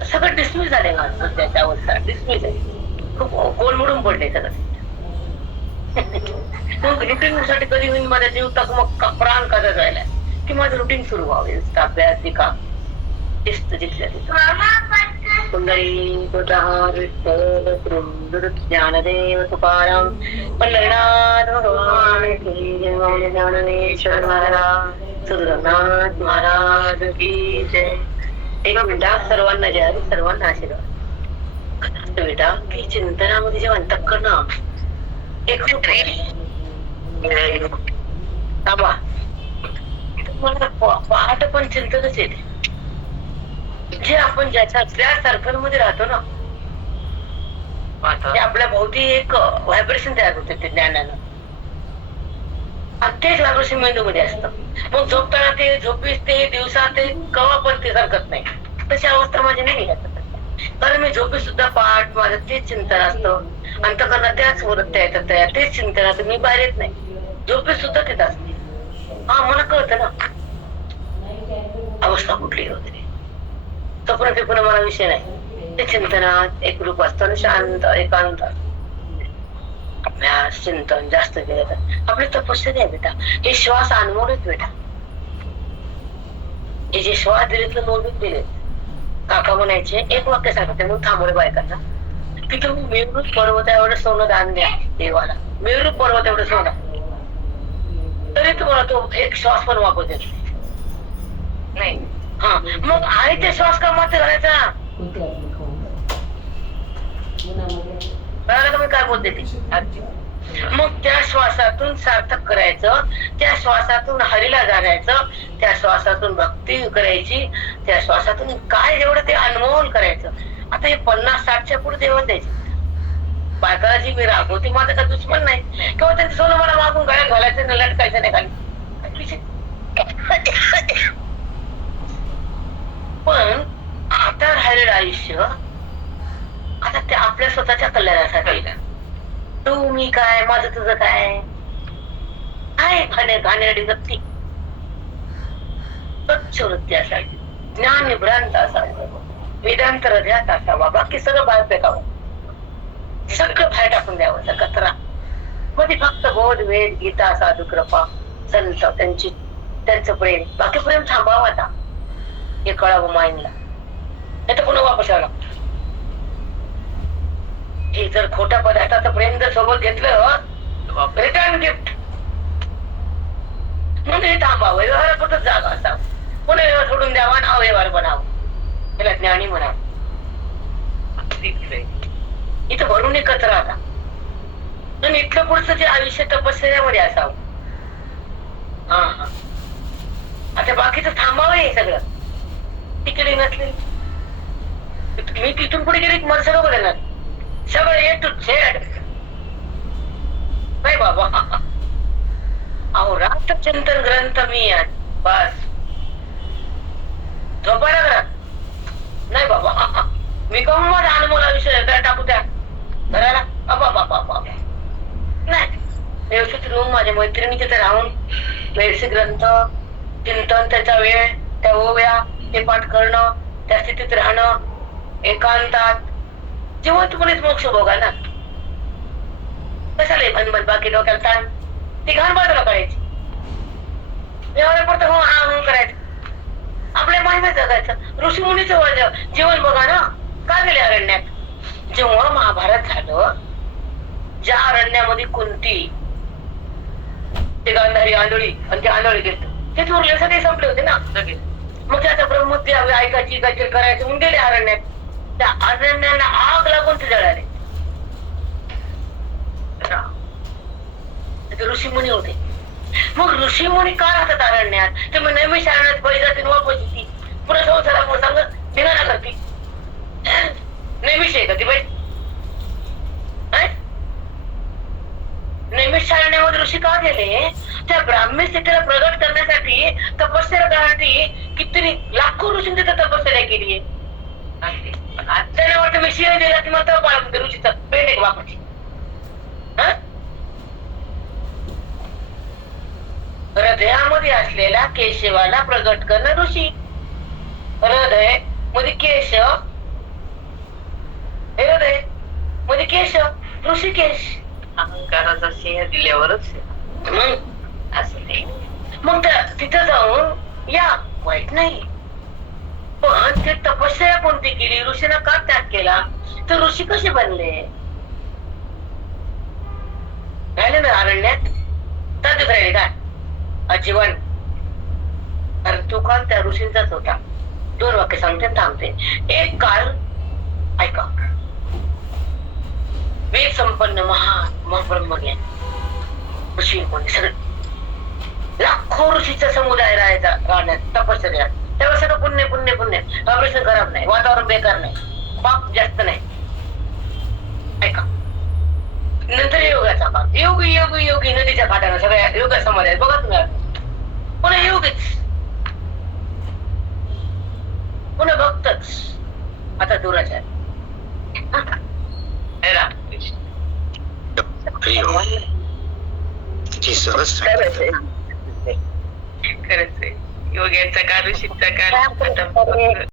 सगळं डिसमिस झालंय. त्याच्या अवस्था डिसमिस आहे, खूप गोलमडून पडले सगळं. मग रुटीन साठी कधी होईल माझ्या जीव तक मग प्राण कसा जायला की माझं रुटीन सुरू व्हावे. अभ्यास लिखा शिस्त जिथल्या तिथं. सुंदरी ज्ञानदेव तुकाराम पंढरीनाथ भगवान की जय. ज्ञानेश्वर महाराज सद्गुरुनाथ महाराज की जय. एक मिनिटा सर्वांना जय हरी, सर्वांना आशीर्वाद. बेटा की चिंतनामध्ये जेव्हा अंतःकरण एक थांबा मला पहाट पण चिंतनच येते. जे आपण ज्याच्या त्या सर्कल मध्ये राहतो ना ते आपल्या भोवती एक व्हायब्रेशन तयार होते ते ज्ञानानं. तेच व्हायब्रेशन मेंदू मध्ये असतं. मग झोपताना ते झोपीस ते दिवसा ते कवा पण ते सरकत नाही. तशी अवस्था माझी नाही निघत. कारण मी झोपी सुद्धा पाठ माझं तेच चिंतन असतं. अंतःकरणात त्याच वृत्त्या येतात तयार, तेच चिंतनात मी बाहेर येत नाही. झोपी सुद्धा तिथं असते. हा मला कळतं ना अवस्था कुठली वगैरे. स्वप्न फिप्न मला विषय नाही. ते चिंतनात एक रूप असतं, शांत एकांत. अभ्यास चिंतन जास्त केलं तर आपली तपस्या आहे बेटा. हे श्वास अनमोल आहेत बेटा. हे जे श्वास दिलेतलं मोजून दिलेत. काका म्हणायचे एक वाक्य सांगते म्हणून थांबवले बायकांना की तुम्ही मेरूच पर्वत एवढं सोनं दान द्या देवाला. मेरू पर्वत एवढं सोनं तरी तुम्हाला तो एक श्वास पण वापरत येत नाही. हा मग आहे ते श्वास का मात्र घालायचा. तुम्ही काय बोलते ती. मग त्या श्वासातून सार्थक करायचं, त्या श्वासातून हरीला जाण्याचं, त्या श्वासातून भक्ती करायची, त्या श्वासातून काय जेवढं ते अनमोल करायचं. आता हे 50-60च्या पुढे देवत द्यायचे. बायकाला जी मी रागवते माझा का दुश्मन नाही किंवा त्यांचं सोनं मला मागून गळ्यात घालायचं नाही, लटकायचं नाही खाली. पण आता राहिलेलं आयुष्य आता ते आपल्या स्वतःच्या कल्याणासाठी. तू मी काय माझं तुझं काय आहे. घाणेरडी वृत्ती स्वच्छ वृत्ती असावी, ज्ञान निभ्रांत असावं, वेदांत हृदयात असावा. बाकी सगळं बाहेर फेकावं, सगळं बाहेर टाकून द्यावं कचरा. मध्ये फक्त बोध वेद गीता साधू कृपा संत त्यांचं प्रेम. बाकी प्रेम थांबावं आता. हे कळावं माइंडला, नाही तर पुन्हा वापस यावं लागतं. हे जर खोट्या पदार्थाचं प्रेम जर सोबत घेतलं रिटर्न गिफ्ट म्हणून हे थांबावं. व्यवहारापुरतं जागा असावं. पुन्हा व्यवहार सोडून द्यावा आणि व्यवहार बनाव, त्याला ज्ञानी म्हणावं. इथं भरून एकत्र राहता आणि इथलं पुढचं जे आयुष्य तपश्चर्यामध्ये असावं. हा हा आता बाकीचं थांबावं हे सगळं तिकडे नसले. मी तिथून पुढे गेले मला सगळं बघणार, सगळं ए टू झेड. नाही बाबा, अहो रात चिंतन ग्रंथ मी आहे बस. झोपायला घरात नाही बाबा, मी कहून माझा अनुभव विषय टाकू त्या घराला. बाबा नाही, व्यवस्थित रूम माझ्या मैत्रिणी तिथे राहून वेळचे ग्रंथ चिंतन, त्याचा वेळ, त्या ओव्या ते पाठ करणं, त्या स्थितीत राहणं एकांतात. जिवंतपणेच मोक्ष भोगा ना. कशाला भनभन बाकी डोक्याला ताण, ती घाण बाजूला करायची. एवढ्यापुरतं हो हा म्हणून करायचं, आपल्या महिन्यात जगायचं. ऋषीमुनीचं जीवन बघा ना, काय गेले अरण्यात. जेव्हा महाभारत झालं, ज्या अरण्यामध्ये कुंती ते गांधारी आंधळी आणि ते आंधळी गेले, ते चोरले सगळे संपले होते ना लगेच. मग त्याचा ब्रह्मत्या ऐकायची काहीतरी करायचं म्हणून गेले अरण्यात. त्या अरण्याला आग लागून ते जळाले. ऋषीमुनी होते. मग ऋषीमुनी का राहतात अरण्यात? ते मग नेहमी शरणात बळी जाते वापस येते, पुन्हा संसारामुळे सांगत धिंगाणा करते. नेहमीच आहे का ती बाई? नेहमीच शाळण्यामध्ये ऋषी का गेले? त्या ब्राह्मी स्थितीला प्रगट करण्यासाठी, तपश्चर्या करण्यासाठी किती लाखो ऋषींची तपश्चर्या केली आहे. त्यांना वाटतं मी शिवाय दिला की मला बाळा ऋषीचा पेंड आहे बापाची. हृदयामध्ये असलेला केशवाला प्रगट करणं ऋषी. हृदय मध्ये केशव, हृदय मध्ये केशव, ऋषिकेश. अहंकाराचा सिंह दिल्यावरच मग असं नाही. मग तिथं जाऊन या वाईट नाही, पण ते तपश्चर्या कोणती केली, ऋषीनं का त्याग केला, तर ऋषी कसे बनले? राहिले ना अरण्यात, त्यातच राहिले काय आजीवन. कारण तो काळ त्या ऋषींचाच होता. 2 वाक्य सांगते थांबते. एक काळ ऐका, वेद संपन्न महाब्रह्मज्ञान ऋषी कोणी सगळे लाखो ऋषीचा समुदाय राहायचा राहण्यात तपश्चर्या. तेव्हा सगळं पुण्य पुण्य पुण्य, ऑपरेशन खराब नाही, वातावरण बेकार नाही, पाप जास्त नाही. ऐका, नंतर योगाचा काळ. योगी योगी योगी नदीच्या काठानं सगळ्या योगा समाज बघा तुम्ही. पुन्हा योगीच, पुन्हा भक्तच. आता दुराचार. खरंच आहे, योग्यांचा काळ ऋषींचा काळ.